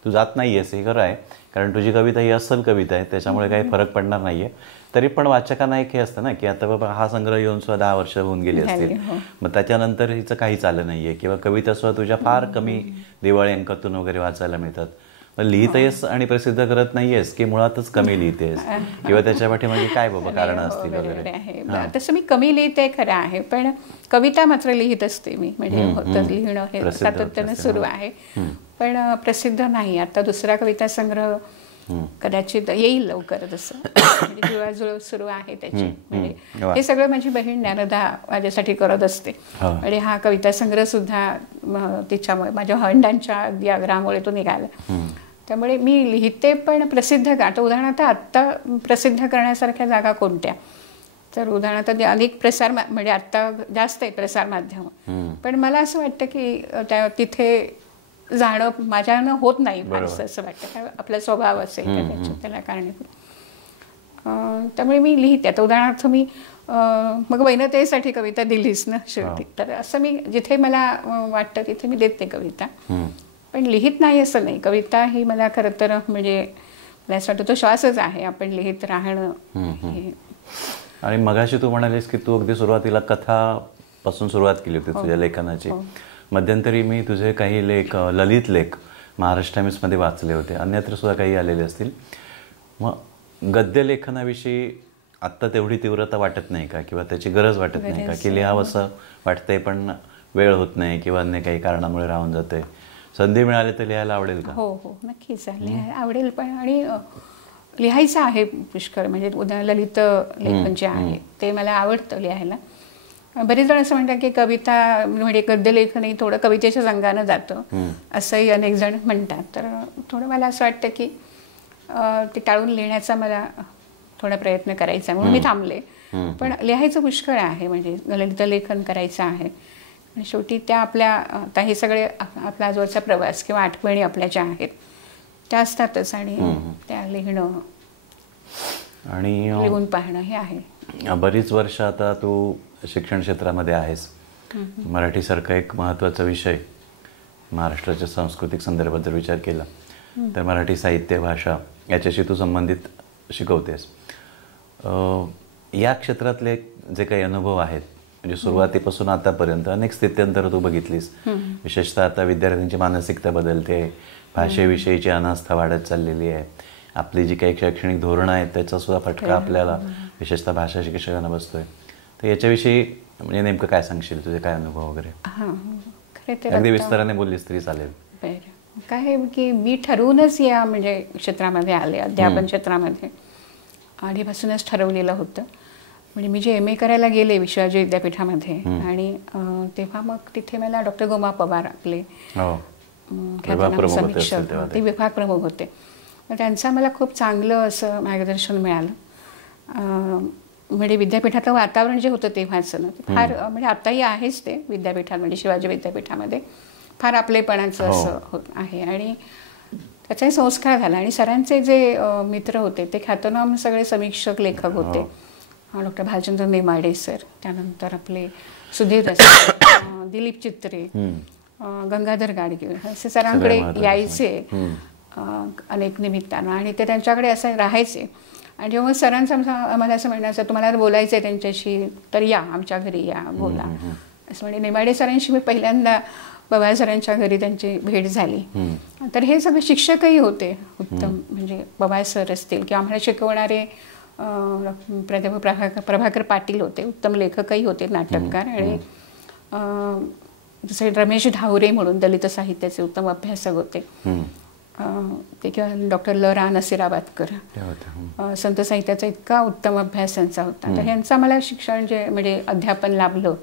तू जात नाहीयेस हे खरं आहे, कारण तुझी कविता ही अस्सल कविता आहे, त्याच्यामुळे काही फरक पडणार नाहीये. तरी पण वाचकांना एक हे असतं ना की आता बाबा हा संग्रह येऊन सुद्धा 10 वर्ष होऊन गेली असतील, मग त्याच्यानंतर हिचं काही आलं नाहीये किंवा कविता सुद्धा तुझ्या फार कमी दिवाळी अंकातून वगैरे वाचायला मिळतात. लिहितेस आणि प्रसिद्ध करत नाहीयेस की मुळातच कमी लिहितेस किंवा त्याच्या पाठीमागे काय बाबा कारण असतील वगैरे? तसं मी कमी लिहिते खरं आहे, पण कविता मात्र लिहित असते मी. म्हणजे लिहिणं हे सातत्यानं सुरू आहे, पण प्रसिद्ध नाही. आता दुसरा कविता संग्रह कदाचित येईल लवकर तसं. म्हणजे जुळवाजुळव सुरू आहे त्याची. म्हणजे हे सगळं माझी बहीण ज्ञानदा माझ्यासाठी करत असते. म्हणजे हा कविता संग्रह सुद्धा तिच्यामुळे माझ्या हंडांच्या अगदी आग्रहामुळे तो निघाला. त्यामुळे मी लिहिते पण प्रसिद्ध आता उदाहरणार्थ आत्ता प्रसिद्ध करण्यासारख्या जागा कोणत्या, तर उदाहरणार्थ अनेक प्रसार म्हणजे आत्ता जास्त आहेत प्रसारमाध्यम, पण मला असं वाटतं की तिथे जाणं माझ्यानं होत नाही असं वाटतं. आपला स्वभाव असेल त्याला कारणीभूत. त्यामुळे मी लिहिते. आता उदाहरणार्थ मी मग वैनतेसाठी कविता दिलीच ना शेवटी, तर असं मी जिथे मला वाटतं तिथे मी देते कविता, पण लिहित नाही असं नाही. कविता ही मला खरं तर म्हणजे मला असं वाटतं तो श्वासच आहे, आपण लिहित राहणं. आणि मगाशी तू म्हणालीस की तू अगदी सुरुवातीला कथापासून सुरुवात केली होती तुझ्या लेखनाची. मध्यंतरी मी तुझे काही लेख, ललित लेख महाराष्ट्र टाइम्समध्ये वाचले होते, अन्यत्र सुद्धा काही आलेले असतील. मग गद्य लेखनाविषयी आत्ता तेवढी तीव्रता वाटत नाही का, किंवा त्याची गरज वाटत नाही का, की लिहावं असं वाटतंय पण वेळ होत नाही किंवा अन्य काही कारणामुळे राहून जाते? संधी मिळाली तर लिहायला आवडेल का? हो हो नक्कीच लिहायला आवडेल. पण आणि लिहायचं आहे पुष्कळ. म्हणजे ललित लेखन जे आहे ते मला आवडतं लिहायला. बरेच जण असं म्हणतात की कविता म्हणजे गद्य लेखनही थोडं कवितेच्या रंगानं जातं असंही अनेक जण म्हणतात. तर थोडं मला असं वाटतं की ते टाळून लिहिण्याचा मला थोडा प्रयत्न करायचा म्हणून मी थांबले. पण लिहायचं पुष्कळ आहे, म्हणजे ललित लेखन करायचं आहे. आणि शेवटी त्या आपल्या आता हे सगळे आपला आजवरचा प्रवास किंवा आठवणी आपल्या ज्या आहेत त्या असतातच, आणि त्या लिहिणं आणि लिहून पाहणं हे आहे. बरीच वर्ष आता तू शिक्षण क्षेत्रामध्ये आहेस. मराठीसारखा एक महत्त्वाचा विषय, महाराष्ट्राच्या सांस्कृतिक संदर्भात जर विचार केला तर मराठी साहित्य, भाषा याच्याशी तू संबंधित शिकवतेस. या क्षेत्रातले जे काही अनुभव आहेत, म्हणजे सुरुवातीपासून आतापर्यंत अनेक स्थित्यंतर तू बघितलीस. विशेषतः आता विद्यार्थ्यांची मानसिकता बदलते, भाषेविषयीची अनास्था वाढत चाललेली आहे. आपली जी काही शैक्षणिक धोरणं आहेत त्याचा सुद्धा फटका आपल्याला विशेषतः भाषा शिक्षकांना बसतोय. तर याच्याविषयी म्हणजे नेमकं काय सांगशील, तुझे काय अनुभव वगैरे? अगदी विस्ताराने बोललीस तरी चालेल. काय की मी ठरवूनच या म्हणजे क्षेत्रामध्ये आले, अध्यापन क्षेत्रामध्ये आधीपासूनच ठरवलेलं होतं. म्हणजे मी जे MA करायला गेले विश्वाजी विद्यापीठामध्ये, आणि तेव्हा मग तिथे मला डॉक्टर गोमा पवार आपले समीक्षक ते विभाग प्रमुख होते. त्यांचं मला खूप चांगलं असं मार्गदर्शन मिळालं. म्हणजे विद्यापीठातलं वातावरण जे होतं तेव्हाचं ना ते फार म्हणजे आताही आहेच ते विद्यापीठात, म्हणजे शिवाजी विद्यापीठामध्ये फार आपलेपणाचं असं होत आहे. आणि त्याचाही संस्कार झाला. आणि सरांचे जे मित्र होते ते ख्यातनाम सगळे समीक्षक लेखक होते. डॉक्टर भालचंद्र नेमाडे सर, त्यानंतर आपले सुधीर दिलीप चित्रे, गंगाधर गाडगे असे सरांकडे यायचे अनेक निमित्तानं, आणि ते त्यांच्याकडे असं राहायचे. आणि जेव्हा सरांचं आम्हाला असं म्हणायचं तुम्हाला बोलायचं आहे त्यांच्याशी तर या आमच्या घरी या बोला असं. म्हणजे नेमाडे सरांशी मी पहिल्यांदा पवार सरांच्या घरी त्यांची भेट झाली. तर हे सगळे शिक्षकही होते उत्तम, म्हणजे पवार सर असतील किंवा आम्हाला शिकवणारे प्रभाकर पाटील होते, उत्तम लेखकही होते, नाटककार. आणि जसे रमेश धावरे म्हणून दलित साहित्याचे उत्तम अभ्यासक होते ते, किंवा डॉक्टर ल रा नसीराबादकर, संत साहित्याचा इतका उत्तम अभ्यास त्यांचा होता. तर ह्यांचा मला शिक्षण जे म्हणजे अध्यापन लाभलं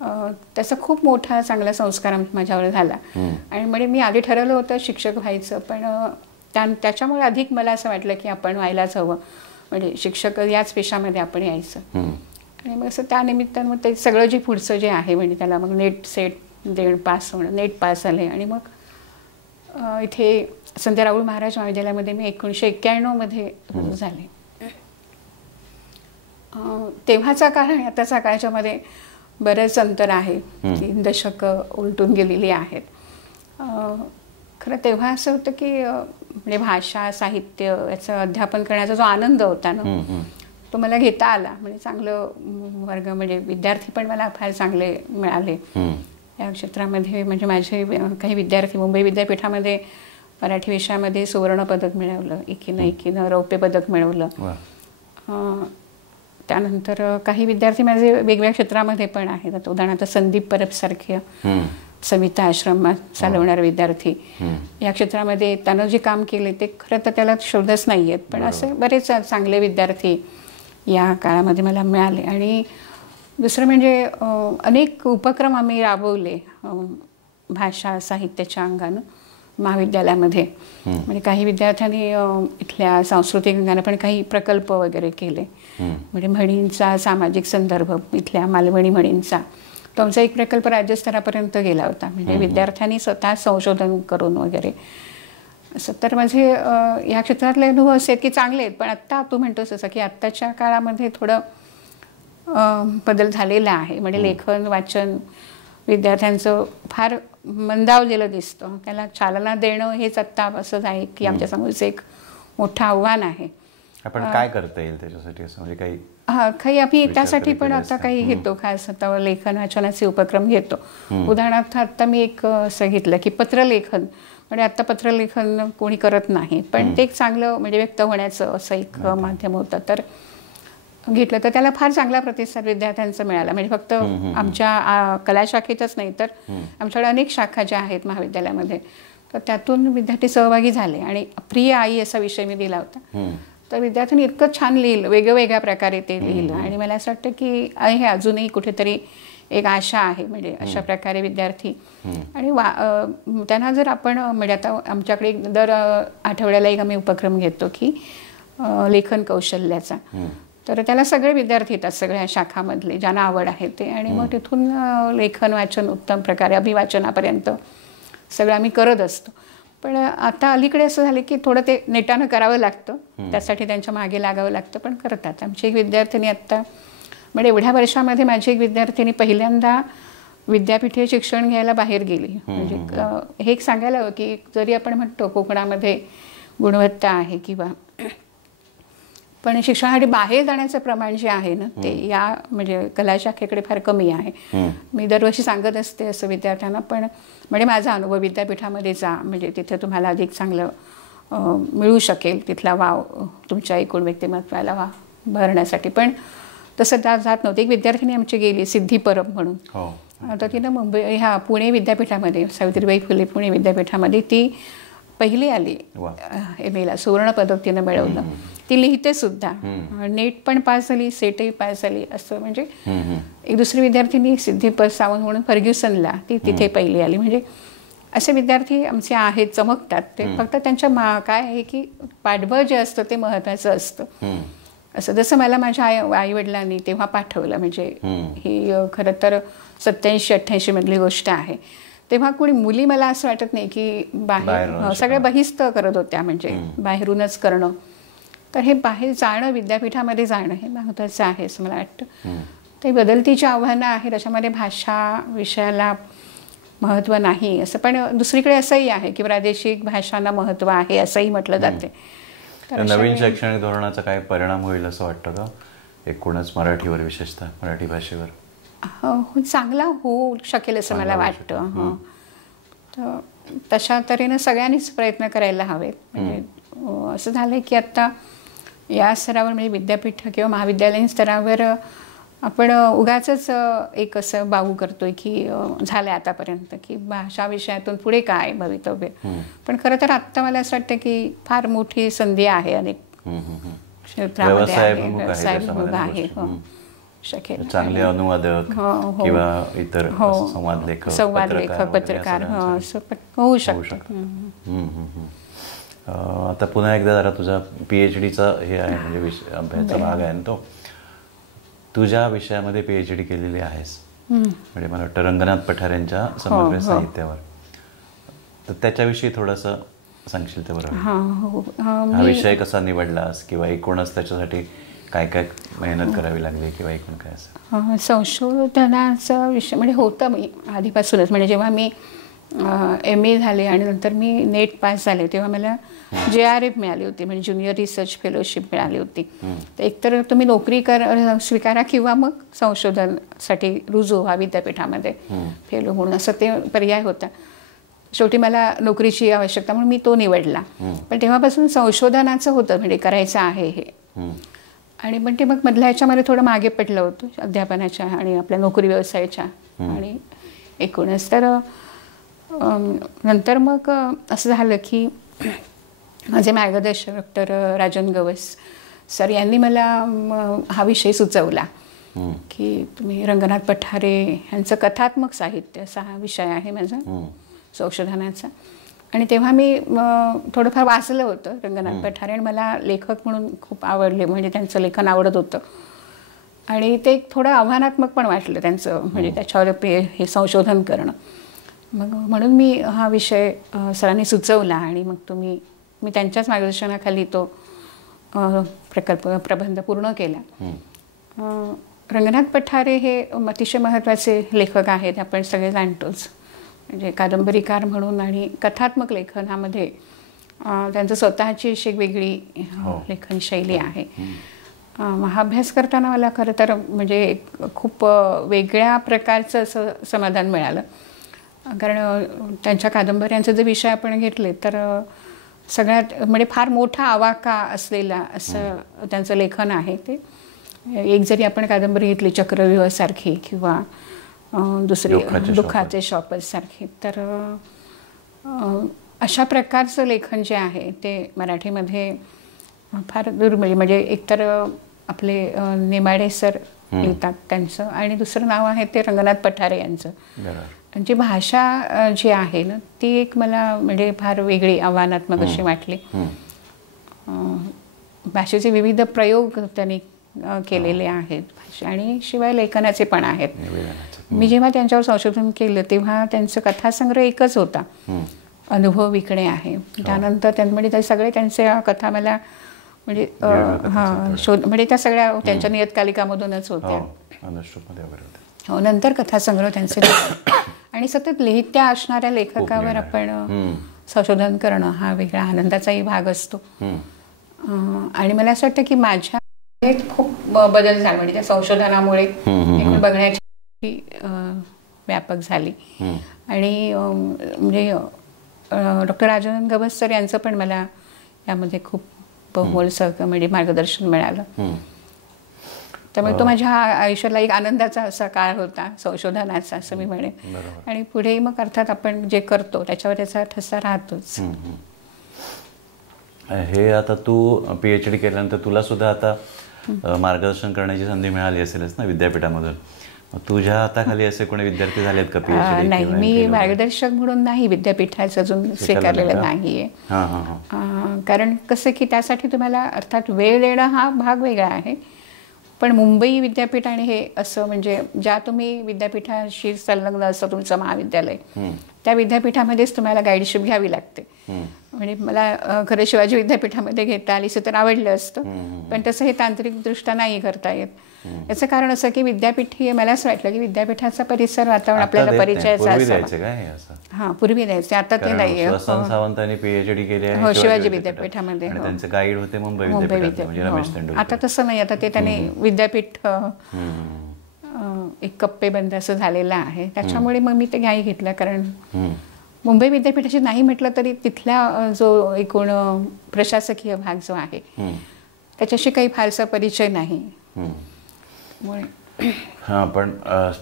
त्याचा खूप मोठा चांगला संस्कार माझ्यावर झाला. आणि म्हणजे मी आधी ठरवलं होतं शिक्षक व्हायचं, पण त्याच्यामुळे अधिक मला असं वाटलं की आपण व्हायलाच हवं, म्हणजे शिक्षक याच पेशामध्ये आपण यायचं. आणि मग असं त्यानिमित्तानं मग ते सगळं जे पुढचं जे आहे म्हणजे त्याला मग नेट सेट देणं पास होणं, नेट पास झाले. आणि मग इथे संत राऊळ महाराज महाविद्यालयामध्ये मी 1991 मध्ये झाले. तेव्हाचा काळ आणि आताचा काळाच्यामध्ये बरेच अंतर आहे, 3 दशकं उलटून गेलेली आहेत. खरं तेव्हा असं होतं की म्हणजे भाषा साहित्य याचं अध्यापन करण्याचा जो आनंद होता ना तो मला घेता आला. म्हणजे चांगलं वर्ग म्हणजे विद्यार्थी पण मला फार चांगले मिळाले या क्षेत्रामध्ये. म्हणजे माझे काही विद्यार्थी मुंबई विद्यापीठामध्ये मराठी विषयामध्ये सुवर्ण पदक मिळवलं, एकीनं रौप्य पदक मिळवलं. त्यानंतर काही विद्यार्थी माझे वेगवेगळ्या क्षेत्रामध्ये पण आहेत. आता उदाहरणार्थ संदीप परब सारखे समिता आश्रम चालवणारा विद्यार्थी, या क्षेत्रामध्ये त्यानं जे काम केले ते खरं तर त्याला शोधच नाही आहेत, पण असे बरेच चांगले विद्यार्थी या काळामध्ये मला मिळाले. आणि दुसरं म्हणजे अनेक उपक्रम आम्ही राबवले भाषा साहित्याच्या अंगानं महाविद्यालयामध्ये. म्हणजे काही विद्यार्थ्यांनी इथल्या सांस्कृतिक अंगानं पण काही प्रकल्प वगैरे केले. म्हणजे म्हणींचा सामाजिक संदर्भ, इथल्या मालवणी म्हणींचा, तो आमचा एक प्रकल्प राज्यस्तरापर्यंत गेला होता. म्हणजे विद्यार्थ्यांनी स्वतः संशोधन करून वगैरे असं. तर माझे या क्षेत्रातले अनुभव असे की चांगले आहेत. पण आत्ता तू म्हणतोस असं की आत्ताच्या काळामध्ये थोडं बदल झालेला आहे. म्हणजे लेखन वाचन विद्यार्थ्यांचं फार मंदावलेलं दिसतं. त्याला चालना देणं हेच आत्ता असं आहे की आमच्यासमोरचं एक मोठं आव्हान आहे. आपण काय करता येईल त्याच्यासाठी असं, म्हणजे काही काही आम्ही त्यासाठी पण आता काही घेतो, खास आता लेखन वाचनाचे उपक्रम घेतो. उदाहरणार्थ आता मी एक असं घेतलं की पत्रलेखन. म्हणजे आता पत्रलेखन कोणी करत नाही, पण ते एक चांगलं म्हणजे व्यक्त होण्याचं असं एक माध्यम होतं. तर घेतलं तर त्याला फार चांगला प्रतिसाद विद्यार्थ्यांचा मिळाला. म्हणजे फक्त आमच्या कला शाखेतच नाही तर आमच्याकडे अनेक शाखा ज्या आहेत महाविद्यालयामध्ये, तर त्यातून विद्यार्थी सहभागी झाले. आणि प्रिय आई असा विषय मी दिला होता, तर विद्यार्थ्यांनी इतकं छान लिहिलं, वेगवेगळ्या प्रकारे ते लिहिलं. आणि मला असं वाटतं की हे अजूनही कुठेतरी एक आशा आहे. म्हणजे अशा प्रकारे विद्यार्थी आणि त्यांना जर आपण म्हणजे आता आमच्याकडे दर आठवड्याला एक आम्ही उपक्रम घेतो की लेखन कौशल्याचा. तर त्याला सगळे विद्यार्थी येतात, सगळ्या शाखामधले ज्यांना आवड आहे ते. आणि मग तिथून लेखन वाचन उत्तम प्रकारे अभिवाचनापर्यंत सगळं आम्ही करत असतो. पण आता अलीकडे असं झालं की थोडं ते नेटानं करावं लागतं, त्यासाठी त्यांच्या मागे लागावं लागतं, पण करतात. आमची एक विद्यार्थिनी आत्ता म्हणजे एवढ्या वर्षामध्ये माझी एक विद्यार्थिनी पहिल्यांदा विद्यापीठीय शिक्षण घ्यायला बाहेर गेली. म्हणजे हे एक सांगायला हवं की जरी आपण म्हणतो कोकणामध्ये गुणवत्ता आहे किंवा, पण शिक्षणासाठी बाहेर जाण्याचं प्रमाण जे आहे ना ते या म्हणजे कला शाखेकडे फार कमी आहे. मी दरवर्षी सांगत असते असं विद्यार्थ्यांना, पण म्हणजे माझा अनुभव विद्यापीठामध्ये जा, म्हणजे तिथे तुम्हाला अधिक चांगलं मिळू शकेल, तिथला वाव तुमच्या एकूण व्यक्तिमत्वाला वाव भरण्यासाठी. पण तसं जात नव्हतं. एक विद्यार्थिनी आमची गेली सिद्धी परब म्हणून, तर तिनं मुंबई पुणे विद्यापीठामध्ये सावित्रीबाई फुले पुणे विद्यापीठामध्ये ती पहिली आली MA ला, सुवर्ण पदक तिनं मिळवलं. ती लिहिते सुद्धा, नेट पण पास झाली, सेटही पास झाली असं. म्हणजे एक दुसरी विद्यार्थिनी सिद्धी सावंत म्हणून फर्ग्युसनला, ती तिथे पहिली आली. म्हणजे असे विद्यार्थी आमचे आहेत, चमकतात ते. फक्त त्यांच्या काय आहे की पाठबळ जे असतं ते महत्त्वाचं असतं. असं जसं मला माझ्या आईवडिलांनी तेव्हा पाठवलं. म्हणजे ही खरं तर 87-88 मधली गोष्ट आहे. तेव्हा कोणी मुली मला असं वाटत नाही की बाहेर सगळ्या बहिस्त करत होत्या, म्हणजे बाहेरूनच करणं. तर हे बाहेर जाणं, विद्यापीठामध्ये जाणं हे महत्त्वाचं आहे असं मला वाटतं. ते बदलतीची आव्हानं आहेत, त्याच्यामध्ये भाषा विषयाला महत्त्व नाही असं. पण दुसरीकडे असंही आहे की प्रादेशिक भाषांना महत्त्व आहे असंही म्हटलं जाते. नवीन शैक्षणिक धोरणाचा काय परिणाम होईल असं वाटतं का एकूणच मराठीवर, विशेषतः मराठी भाषेवर? चांगला होऊ शकेल असं मला वाटतं. तर तशा तऱ्हेनं सगळ्यांनीच प्रयत्न करायला हवेत. म्हणजे असं झालं की आत्ता या स्तरावर म्हणजे विद्यापीठ किंवा महाविद्यालयीन स्तरावर आपण उगाचच एक असं बाऊ करतोय की झालं आतापर्यंत की भाषा विषयातून पुढे काय भवितव्य. पण खरं तर आत्ता मला असं वाटतं की फार मोठी संधी आहे अनेक क्षेत्रामध्ये आहे, व्यवसायभिमुख आहे. शकेल चांगले अनुवादक किंवा इतर संवाद लेखक पत्रकार होऊ शकतात. आता पुन्हा एकदा जरा तुझा PhDचा हे आहे म्हणजे अभ्यासाचा भाग आहे ना तो, तुझ्या विषयामध्ये PhD केलेली आहेस. म्हणजे मला वाटतं रंगनाथ पठार यांच्या समग्र साहित्यावर. तर त्याच्याविषयी थोडंसं सांगशील ते बरोबर? हा विषय कसा निवडलास किंवा एकूणच त्याच्यासाठी काय काय मेहनत करावी लागली किंवा एकूण काय असं? संशोधनाचा विषय म्हणजे होतं मी आधीपासूनच. म्हणजे जेव्हा मी MA झाले आणि नंतर मी नेट पास झाले तेव्हा मला JRF मिळाली होती, म्हणजे ज्युनियर रिसर्च फेलोशिप मिळाली होती. तर एकतर तुम्ही नोकरी स्वीकारा किंवा मग संशोधनासाठी रुजू व्हा विद्यापीठामध्ये फेलो म्हणून, असं ते पर्याय होता. शेवटी मला नोकरीची आवश्यकता म्हणून मी तो निवडला. पण तेव्हापासून संशोधनाचं होतं म्हणजे करायचं आहे हे. आणि पण ते मग मधल्या ह्याच्यामध्ये थोडं मागे पडलं होतं अध्यापनाच्या आणि आपल्या नोकरी व्यवसायाच्या आणि एकूणच. तर नंतर मग असं झालं की माझे मार्गदर्शक डॉक्टर राजन गवस सर यांनी मला हा विषय सुचवला की तुम्ही रंगनाथ पठारे यांचं कथात्मक साहित्य असा हा विषय आहे माझा संशोधनाचा. आणि तेव्हा मी थोडंफार वाचलं होतं रंगनाथ पठारे आणि मला लेखक म्हणून खूप आवडले, म्हणजे त्यांचं लेखन आवडत होतं. आणि ते थोडं आव्हानात्मक पण वाटलं त्यांचं, म्हणजे त्याच्यावर हे संशोधन करणं. मग म्हणून मी हा विषय सरांनी सुचवला आणि मग मी त्यांच्याच मार्गदर्शनाखाली तो प्रबंध पूर्ण केला. रंगनाथ पठारे हे अतिशय महत्त्वाचे लेखक आहेत, आपण सगळे जाणतोच. म्हणजे कादंबरीकार म्हणून आणि कथात्मक लेखनामध्ये त्यांचं स्वतःची अशी एक वेगळी लेखन शैली आहे. हा अभ्यास करताना मला खरं तर म्हणजे खूप वेगळ्या प्रकारचं असं समाधान मिळालं. कारण त्यांच्या कादंबऱ्यांचे जे विषय आपण घेतले तर सगळ्यात म्हणजे फार मोठा आवाका असलेला असं त्यांचं लेखन आहे ते. एक जरी आपण कादंबरी घेतली चक्रव्यूहासारखी किंवा दुसरी दुःखाचे शॉपर्स सारखी, तर अशा प्रकारचं लेखन जे आहे ते मराठीमध्ये फार दुर्मिळ. म्हणजे एकतर आपले नेमाडे सर लिहितात त्यांचं, आणि दुसरं नाव आहे ते रंगनाथ पठारे यांचं. त्यांची भाषा जी आहे ना ती एक मला म्हणजे फार वेगळी आव्हानात्मक अशी वाटली. भाषेचे विविध प्रयोग त्यांनी केलेले आहेत आणि शिवाय लेखनाचे पण आहेत. मी जेव्हा त्यांच्यावर संशोधन केलं तेव्हा त्यांचं कथासंग्रह एकच होता, अनुभव विकणे आहे. त्यानंतर म्हणजे ते सगळे त्यांच्या कथा मला म्हणजे म्हणजे त्या सगळ्या त्यांच्या नियतकालिकामधूनच होत्या. हो, नंतर कथासंग्रह त्यांचे आणि सतत लिहित्या असणाऱ्या लेखकावर आपण संशोधन करणं हा वेगळा आनंदाचाही भाग असतो. आणि मला असं वाटतं की माझ्या खूप बदल झाला, म्हणजे त्या संशोधनामुळे बघण्याची व्यापक झाली. आणि म्हणजे डॉक्टर राजन गवस सर यांचं पण मला यामध्ये खूप बहुमोल म्हणजे मार्गदर्शन मिळालं. त्यामुळे तो माझ्या आयुष्यातला एक आनंदाचा असा काळ होता संशोधनाचा असं मी म्हणेन. आणि पुढे मग अर्थात आपण जे करतो त्याच्यावर त्याचा ठसा राहतोच. हे आता तू PhD केल्यानंतर तुला सुद्धा आता मार्गदर्शन करण्याची संधी मिळाली असेलच ना विद्यापीठामधून. तुझ्या हाताखाली असे कोणी विद्यार्थी झालेत का PhD? नाही, मी मार्गदर्शक म्हणून नाही विद्यापीठाचं अजून स्वीकारलेलं नाहीये. कारण कसं की त्यासाठी तुम्हाला अर्थात वेळ देणं हा भाग वेगळा आहे. पण मुंबई विद्यापीठ आणि हे असं म्हणजे ज्या तुम्ही विद्यापीठाशी संलग्न असं तुमचं महाविद्यालय त्या विद्यापीठामध्येच तुम्हाला गाईडशिप घ्यावी लागते. म्हणजे मला खरं शिवाजी विद्यापीठामध्ये घेता आली तर आवडलं असतं, पण तसं हे तांत्रिकदृष्ट्या नाही करता येत. याचं कारण असं की विद्यापीठ हे मला असं वाटलं की विद्यापीठाचा परिसर वातावरण आपल्याला परिचयाचा असावा. हा, पूर्वी द्यायचे, आता ते नाहीये. सावंतांनी PhD केली आहे हो शिवाजी विद्यापीठामध्ये. त्यांचे गाईड होते मुंबई विद्यापीठ. आता तसं नाही, आता ते त्याने विद्यापीठ एक कप्पेबंद असं झालेलं आहे. त्याच्यामुळे मग मी ते घ्याई घेतलं. कारण मुंबई विद्यापीठाची नाही म्हटलं तरी तिथला जो एकूण प्रशासकीय भाग जो आहे त्याच्याशी काही फारसा परिचय नाही. हां, पण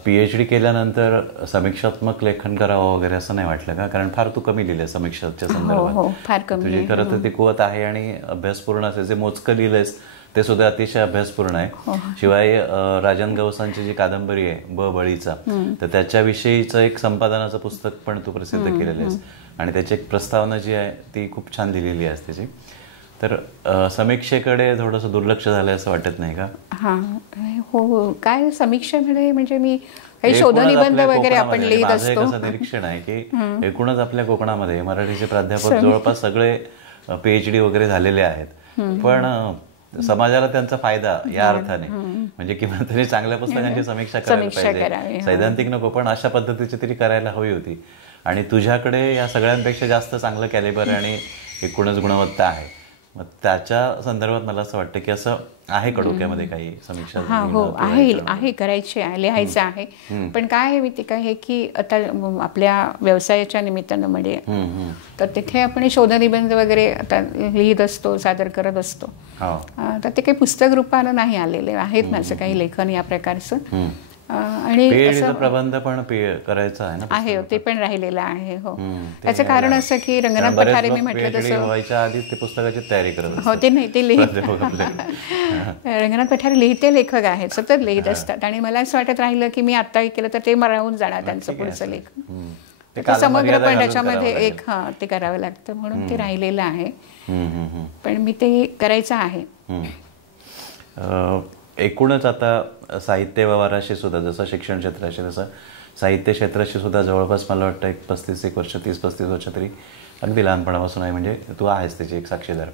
PhD केल्यानंतर समीक्षात्मक लेखन करावं वगैरे असं नाही वाटलं का? कारण फार तू कमी लिहिलंय समीक्षाच्या संदर्भात. फार कमी. तुझी खरं तर ती कुवत आहे आणि अभ्यासपूर्ण असे जे मोजकं लिहिलंयस ते सुद्धा अतिशय अभ्यासपूर्ण आहे. शिवाय राजन गवसांची जी कादंबरी आहे बळीचा, तर त्याच्याविषयीचं एक संपादनाचं पुस्तक पण तू प्रसिद्ध केलेलं आहेस आणि त्याची एक प्रस्तावना जी आहे ती खूप छान दिलेली आहे त्याची. तर समीक्षेकडे थोडंसं दुर्लक्ष झालंय असं वाटत नाही का? हो, काय समीक्षेमध्ये म्हणजे मी काही शोधनिबंध वगैरे आपण लिहित असतो. माझं निरीक्षण आहे की एकूणच आपल्या कोकणामध्ये मराठीचे प्राध्यापक जवळपास सगळे PhD वगैरे झालेले आहेत, पण समाजाला त्यांचा फायदा या अर्थाने म्हणजे किंवा तरी चांगल्या पुस्तकांची समीक्षा करायला पाहिजे. सैद्धांतिक नको, पण अशा पद्धतीची तरी करायला हवी होती. आणि तुझ्याकडे या सगळ्यांपेक्षा जास्त चांगलं कॅलिबर आणि एकूणच गुणवत्ता आहे. मग त्याच्या संदर्भात मला असं वाटतं की असं आहे का डोक्यामध्ये काही समीक्षा? हो, आहे करायची आहे, लिहायचं आहे. पण काय आहे काय आहे की आता आपल्या व्यवसायाच्या निमित्तानं म्हणजे तर तिथे आपण शोधनिबंध वगैरे आता लिहित असतो, सादर करत असतो. तर ते काही पुस्तक रूपानं नाही आलेले आहेत माझं काही लेखन या प्रकारचं. आणि PhD प्रबंध पण करायचा आहे ना, आहे ते पण राहिलेलं आहे. हो, त्याचं कारण असं की रंगनाथ पठारे मी म्हटलं तसं व्हायच्या आधीच ते पुस्तकाची तयारी करत हो, ते नाही ते लिहित रंगनाथ पठारे लिहिते लेखक आहेत, सतत लिहित असतात. आणि मला असं वाटत राहिलं की मी आता केलं तर ते राहून जाणार त्यांचं पुढचं लेखन. समग्र पण त्याच्यामध्ये एक ते करावं लागतं म्हणून ते राहिलेलं आहे. पण मी ते करायचं आहे. एकूणच आता साहित्य व्यवहाराशी सुद्धा, जसं शिक्षण क्षेत्राशी तसं साहित्य क्षेत्राशी सुद्धा जवळपास मला वाटतं एक 35 वर्ष 30-35 वर्ष तरी अगदी लहानपणापासून आहे, म्हणजे तू आहेस त्याची एक साक्षीदार.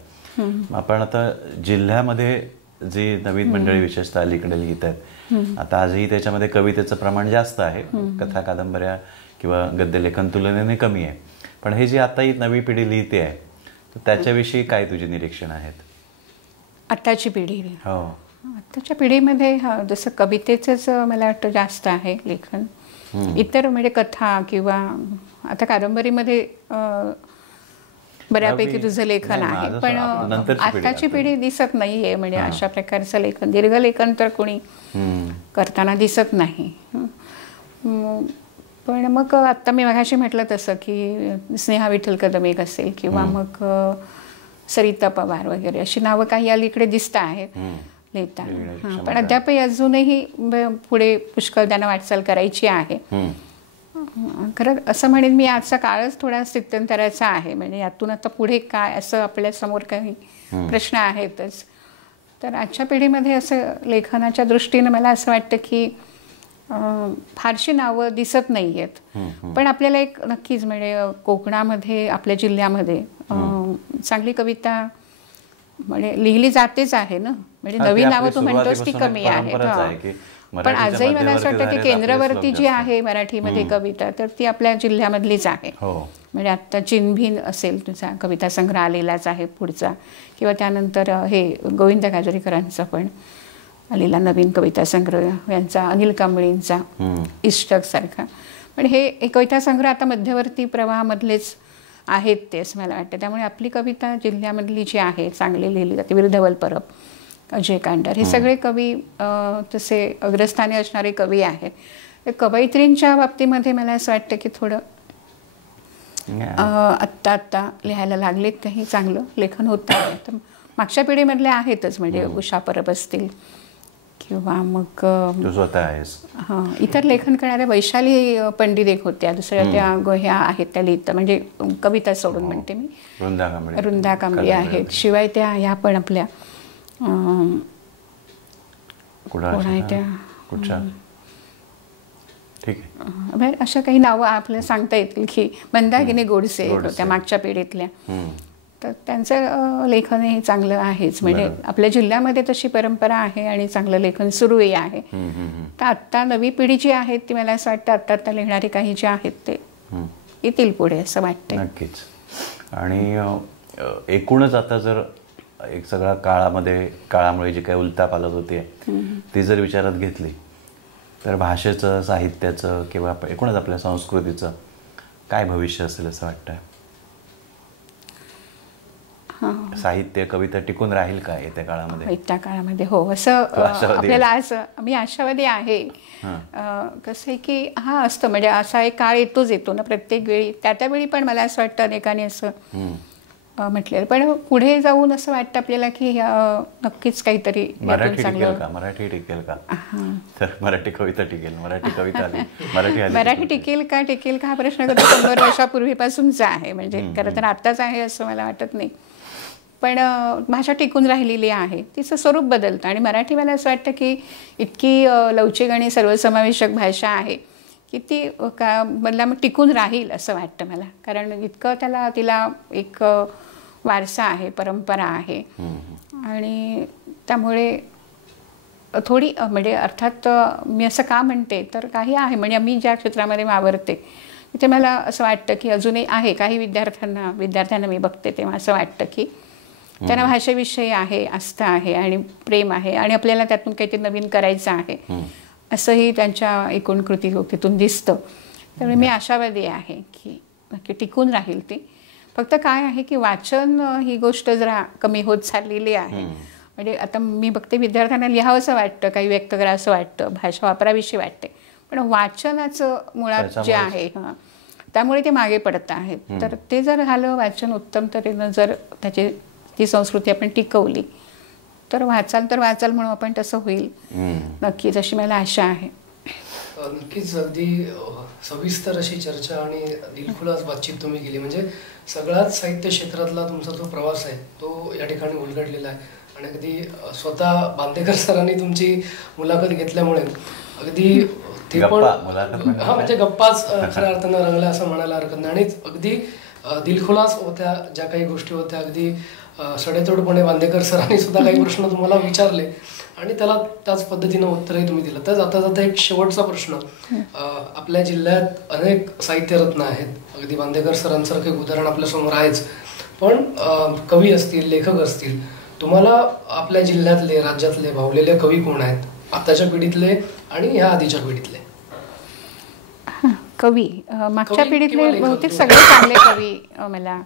आपण आता जिल्ह्यामध्ये जी नवीन मंडळी विशेषतः अलीकडे लिहित आहेत, आता आजही त्याच्यामध्ये कवितेचं प्रमाण जास्त आहे, कथा कादंबऱ्या किंवा गद्यलेखन तुलनेने कमी आहे. पण हे जी आता ही नवी पिढी लिहिते आहे, तर त्याच्याविषयी काय तुझी निरीक्षण आहेत? आत्ताची पिढी, हो, आत्ताच्या पिढीमध्ये जसं कवितेचंच मला वाटतं जास्त आहे लेखन. इतर म्हणजे कथा किंवा आता कादंबरीमध्ये बऱ्यापैकी तुझं लेखन आहे, पण आत्ताची पिढी दिसत नाहीये म्हणजे अशा प्रकारचं लेखन, दीर्घलेखन तर कोणी करताना दिसत नाही. पण मग आत्ता मी मगाशी म्हटलं तसं की स्नेहा विठ्ठल कदम एक असेल किंवा मग सरिता पवार वगैरे अशी नावं काही अलीकडे दिसत आहेत लिहिताना. पण अद्यापही अजूनही पुढे पुष्कळ त्यांना वाटचाल करायची आहे. खरं असं म्हणेन मी आजचा काळच थोडा स्थित्यंतराचा आहे, म्हणजे यातून आता पुढे काय असं आपल्या समोर काही प्रश्न आहेतच. तर आजच्या पिढीमध्ये असं लेखनाच्या दृष्टीनं मला असं वाटतं की फारशी नावं दिसत नाही आहेत. पण आपल्याला एक नक्कीच म्हणजे कोकणामध्ये आपल्या जिल्ह्यामध्ये चांगली कविता म्हणजे लिहिली जातेच आहे ना, म्हणजे नवीन नावं तू म्हणतोस ती कमी आहेत. पण आजही मला असं वाटतं की केंद्रावरती जी आहे मराठीमध्ये कविता तर ती आपल्या जिल्ह्यामधलीच आहे. म्हणजे आत्ता चिन्हभिन्न असेल तुझा कविता संग्रह आलेलाच आहे पुढचा, किंवा त्यानंतर हे गोविंद गाजरीकरांचा पण आलेला नवीन कविता संग्रह, यांचा अनिल कांबळींचा इष्टक सारखा. पण हे कविता संग्रह आता मध्यवर्ती प्रवाहामधलेच आहेत ते असं मला वाटतं. त्यामुळे आपली कविता जिल्ह्यामधली जी आहे चांगली लिहिली जाते. विरुद्धवल परब, अजय कांडर हे सगळे कवी तसे अग्रस्थानी असणारे कवी आहेत. कवयित्रींच्या बाबतीमध्ये मला असं वाटतं की थोडं आत्ता लिहायला लागलेत, काही चांगलं लेखन होत आहे. तर मागच्या पिढीमधले आहेतच, म्हणजे उषा परब असतील किंवा मग इतर लेखन करणाऱ्या वैशाली पंडित एक होत्या, दुसऱ्या त्या ह्या आहेत त्या लिहित, म्हणजे कविता सोडून म्हणते मी, वृंदा कांबळे आहेत. शिवाय त्या ह्या पण आपल्या अशा काही नावं आपल्याला सांगता येतील की मंदाकिनी गोडसे होत्या मागच्या पिढीतल्या. तर त्यांचं लेखन हे चांगलं आहेच, म्हणजे आपल्या जिल्ह्यामध्ये तशी परंपरा आहे आणि चांगलं लेखन सुरूही आहे. तर आत्ता नवी पिढी जी आहे ती मला असं वाटतं आत्ता लिहिणारी काही जे आहेत ते येतील पुढे असं वाटतं. नक्कीच. आणि एकूणच आता जर एक सगळा काळामुळे जी काही उलथापालथ होते ती जर विचारात घेतली तर भाषेचं, साहित्याचं किंवा एकूणच आपल्या संस्कृतीचं काय भविष्य असेल असं वाटतं? साहित्य, कविता टिकून राहील का येत्या काळामध्ये? येत्या काळामध्ये हो, असं आपल्याला आज मी आशावादी आहे. कसं आहे की असतं म्हणजे असा एक काळ येतो ना प्रत्येक वेळी, त्या वेळी पण मला असं वाटतं अनेकांनी असं म्हटलेलं. पण पुढे जाऊन असं वाटतं आपल्याला की नक्कीच काहीतरी मराठी टिकेल का? तर मराठी कविता टिकेल, मराठी कविता मराठी टिकेल का हा प्रश्न 100 वर्षापूर्वीपासूनचा आहे. म्हणजे खरं तर आत्ताच आहे असं मला वाटत नाही. पण भाषा टिकून राहिलेली आहे, तिचं स्वरूप बदलतं. आणि मराठी मला असं वाटतं की इतकी लवचिक आणि सर्वसमावेशक भाषा आहे की ती मग टिकून राहील असं वाटतं मला. कारण इतकं तिला एक वारसा आहे, परंपरा आहे. आणि त्यामुळे थोडी म्हणजे अर्थात मी असं का म्हणते तर काही आहे, म्हणजे मी ज्या क्षेत्रामध्ये वावरते तिथे मला असं वाटतं की अजूनही आहे. काही विद्यार्थ्यांना मी बघते तेव्हा असं वाटतं की त्यांना भाषेविषयी आहे, आस्था आहे आणि प्रेम आहे आणि आपल्याला त्यातून काहीतरी नवीन करायचं आहे असंही त्यांच्या एकूण कृतीतून दिसतं. त्यामुळे मी आशावादी आहे की नक्की टिकून राहील ती. फक्त काय आहे की वाचन ही गोष्ट जरा कमी होत चाललेली आहे. म्हणजे आता मी बघते विद्यार्थ्यांना लिहावंसं वाटतं, काही व्यक्त करावंसं वाटतं, भाषा वापराविषयी वाटते, पण वाचनाचं मुळात जे आहे त्यामुळे ते मागे पडत आहेत. तर ते जर झालं वाचन उत्तम तऱ्हेनं, जर त्याची ती संस्कृती आपण टिकवली तर वाचाल म्हणून आपण तसं होईल नक्कीच, अशी मला आशा आहे. नक्कीच अगदी सविस्तर अशी चर्चा आणि दिलखुलास बातचीत तुम्ही केली. म्हणजे सगळ्याच साहित्य क्षेत्रातला तुमचा जो प्रवास आहे तो या ठिकाणी उलगडलेला आहे आणि अगदी स्वतः बांदेकर सरांनी तुमची मुलाखत घेतल्यामुळे अगदी ते पण म्हणजे गप्पाच खऱ्या अर्थानं रंगल्या असं म्हणायला हरकत नाही. आणि अगदी दिलखुलास होत्या ज्या काही गोष्टी होत्या, अगदी सडेतोडपणे बांदेकर सरांनी सुद्धा काही प्रश्न तुम्हाला विचारले आणि त्याला त्याच पद्धतीनं उत्तरही तुम्ही दिलं. तर जाता जाता एक शेवटचा प्रश्न, आपल्या जिल्ह्यात अनेक साहित्यरत्न आहेत, अगदी बांदेकर सरांसारखे उदाहरण आपल्यासमोर आहेच, पण कवी असतील, लेखक असतील, तुम्हाला आपल्या जिल्ह्यातले, राज्यातले भावलेले कवी कोण आहेत, आताच्या पिढीतले आणि ह्या आधीच्या पिढीतले? कवी मागच्या पिढीतले बहुतेक सगळे चांगले कवी मला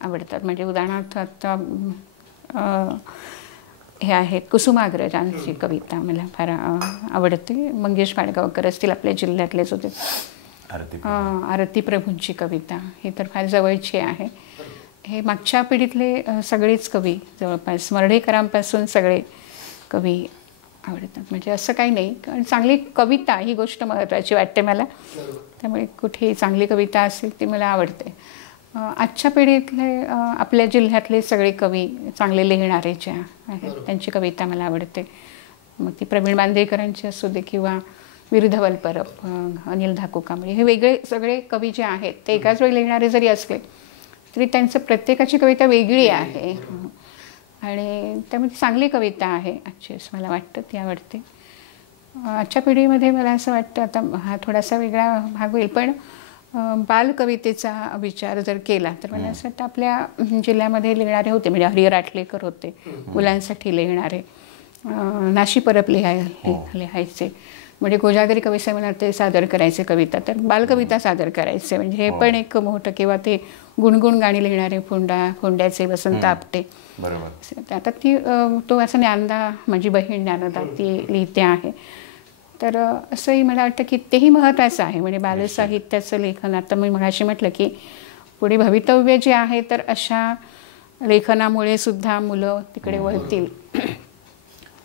आवडतात. म्हणजे उदाहरणार्थ आता हे आहेत कुसुमाग्रजांची कविता मला फार आवडते. मंगेश पाडगावकर असतील आपल्या जिल्ह्यातलेच होते. आरती प्रभूंची कविता ही तर फार जवळची आहे. हे मागच्या पिढीतले सगळेच कवी जवळपास मर्ढेकरांपासून सगळे कवी आवडतात. म्हणजे असं काही नाही, कारण चांगली कविता ही गोष्ट महत्त्वाची वाटते मला, त्यामुळे कुठेही चांगली कविता असेल ती मला आवडते. आजच्या पिढीतले आपल्या जिल्ह्यातले सगळे कवी चांगले लिहिणारे जे आहेत त्यांची कविता मला आवडते. मग ती प्रवीण बांदेकरांची असू दे किंवा विरुधवल परब, अनिल धाकू कांबळे, हे वेगळे सगळे कवी जे आहेत ते एकाच वेळी लिहिणारे जरी असले तरी त्यांचं प्रत्येकाची कविता वेगळी आहे आणि त्यामध्ये चांगली कविता आहे आजची, असं मला वाटतं, ती आवडते. आजच्या पिढीमध्ये मला असं वाटतं, आता हा थोडासा वेगळा भाग होईल, पण बालकवितेचा विचार जर केला तर मला असं वाटतं आपल्या जिल्ह्यामध्ये लिहिणारे होते, म्हणजे हरिहर आठलेकर होते मुलांसाठी लिहिणारे, नाशी परब लिहायचे, म्हणजे कोजागरी कवी संमेलनात ते सादर करायचे कविता, तर बालकविता सादर करायचे. म्हणजे हे पण एक मोठं, किंवा ते गुणगुण गाणी लिहिणारे फोंड्याचे वसंत आपटे, आता ती तो असं ज्ञानदा, माझी बहीण ज्ञानदा, ती लिहिते आहे. तर असंही मला वाटतं की तेही महत्त्वाचं आहे. म्हणजे बालसाहित्याचं लेखन, आता मी मगाशी म्हटलं की पुढे भवितव्य जे आहे तर अशा लेखनामुळे सुद्धा मुलं तिकडे वळतील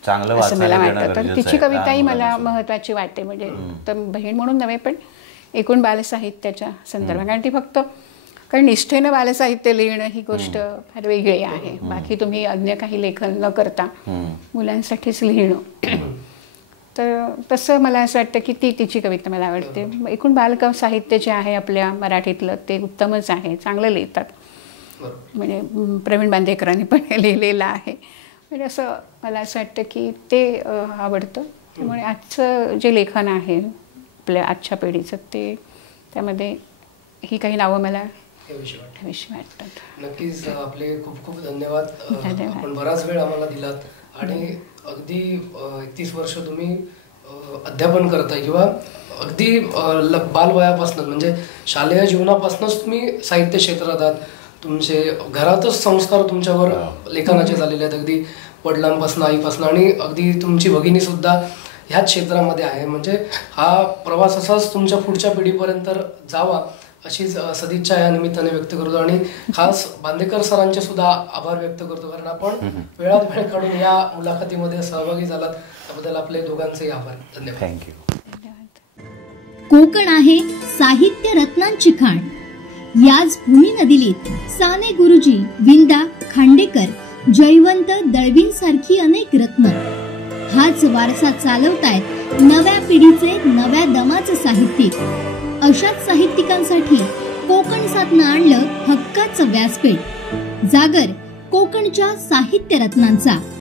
असं मला वाटतं. तर तिची कविताही मला महत्त्वाची वाटते, म्हणजे तर बहीण म्हणून नव्हे पण एकूण बालसाहित्याच्या संदर्भात. कारण ती फक्त कारण निष्ठेनं बालसाहित्य लिहिणं ही गोष्ट फार वेगळी आहे. बाकी तुम्ही अन्य काही लेखन न करता मुलांसाठीच लिहिणं, तर तसं मला असं वाटतं की तिची कविता मला आवडते. एकूण बालकवी साहित्य जे आहे आपल्या मराठीतलं ते उत्तमच आहे, चांगलं लिहितात. म्हणजे प्रवीण बांदेकरांनी पण लिहिलेलं आहे. म्हणजे असं मला असं वाटतं की ते आवडतं. त्यामुळे आजचं जे लेखन आहे आपल्या आजच्या पिढीचं, ते त्यामध्ये ही काही नावं मला विषय वाटतात. नक्कीच आपले खूप खूप धन्यवाद. आपण बराच वेळ आम्हाला दिलात आणि अगदी 31 वर्ष तुम्ही अध्यापन करताय किंवा अगदी बालवयापासून म्हणजे शालेय जीवनापासूनच तुम्ही साहित्य क्षेत्रात आहात. तुमचे घरातच संस्कार तुमच्यावर लेखनाचे झालेले आहेत, अगदी वडिलांपासून, आईपासून, आणि अगदी तुमची भगिनी सुद्धा ह्याच क्षेत्रामध्ये आहे. म्हणजे हा प्रवास असाच तुमच्या पुढच्या पिढीपर्यंत जावा अशीच सदिच्छा या निमित्ताने व्यक्त करतो. आणि खास बांदेकर सरांचे सुद्धा आभार व्यक्त करतो, कारण आपण वेळात वेळ काढून या मुलाखतीमध्ये सहभागी झालात त्याबद्दल आपले दोघांचेही आभार. धन्यवाद. थँक्यू. कोकण आहे साहित्य रत्नांची खाण. याच भूमी नदीलीत साने गुरुजी, विंदा, खांडेकर, जयवंत, दळवींसारखी अनेक रत्न. हाच वारसा चालवतायत नव्या पिढीचे, नव्या दमाचे साहित्यिक. अशाच साहित्यिकांसाठी कोकण साथनं आणलं हक्काचं व्यासपीठ. जागर कोकणच्या साहित्य रत्नांचा.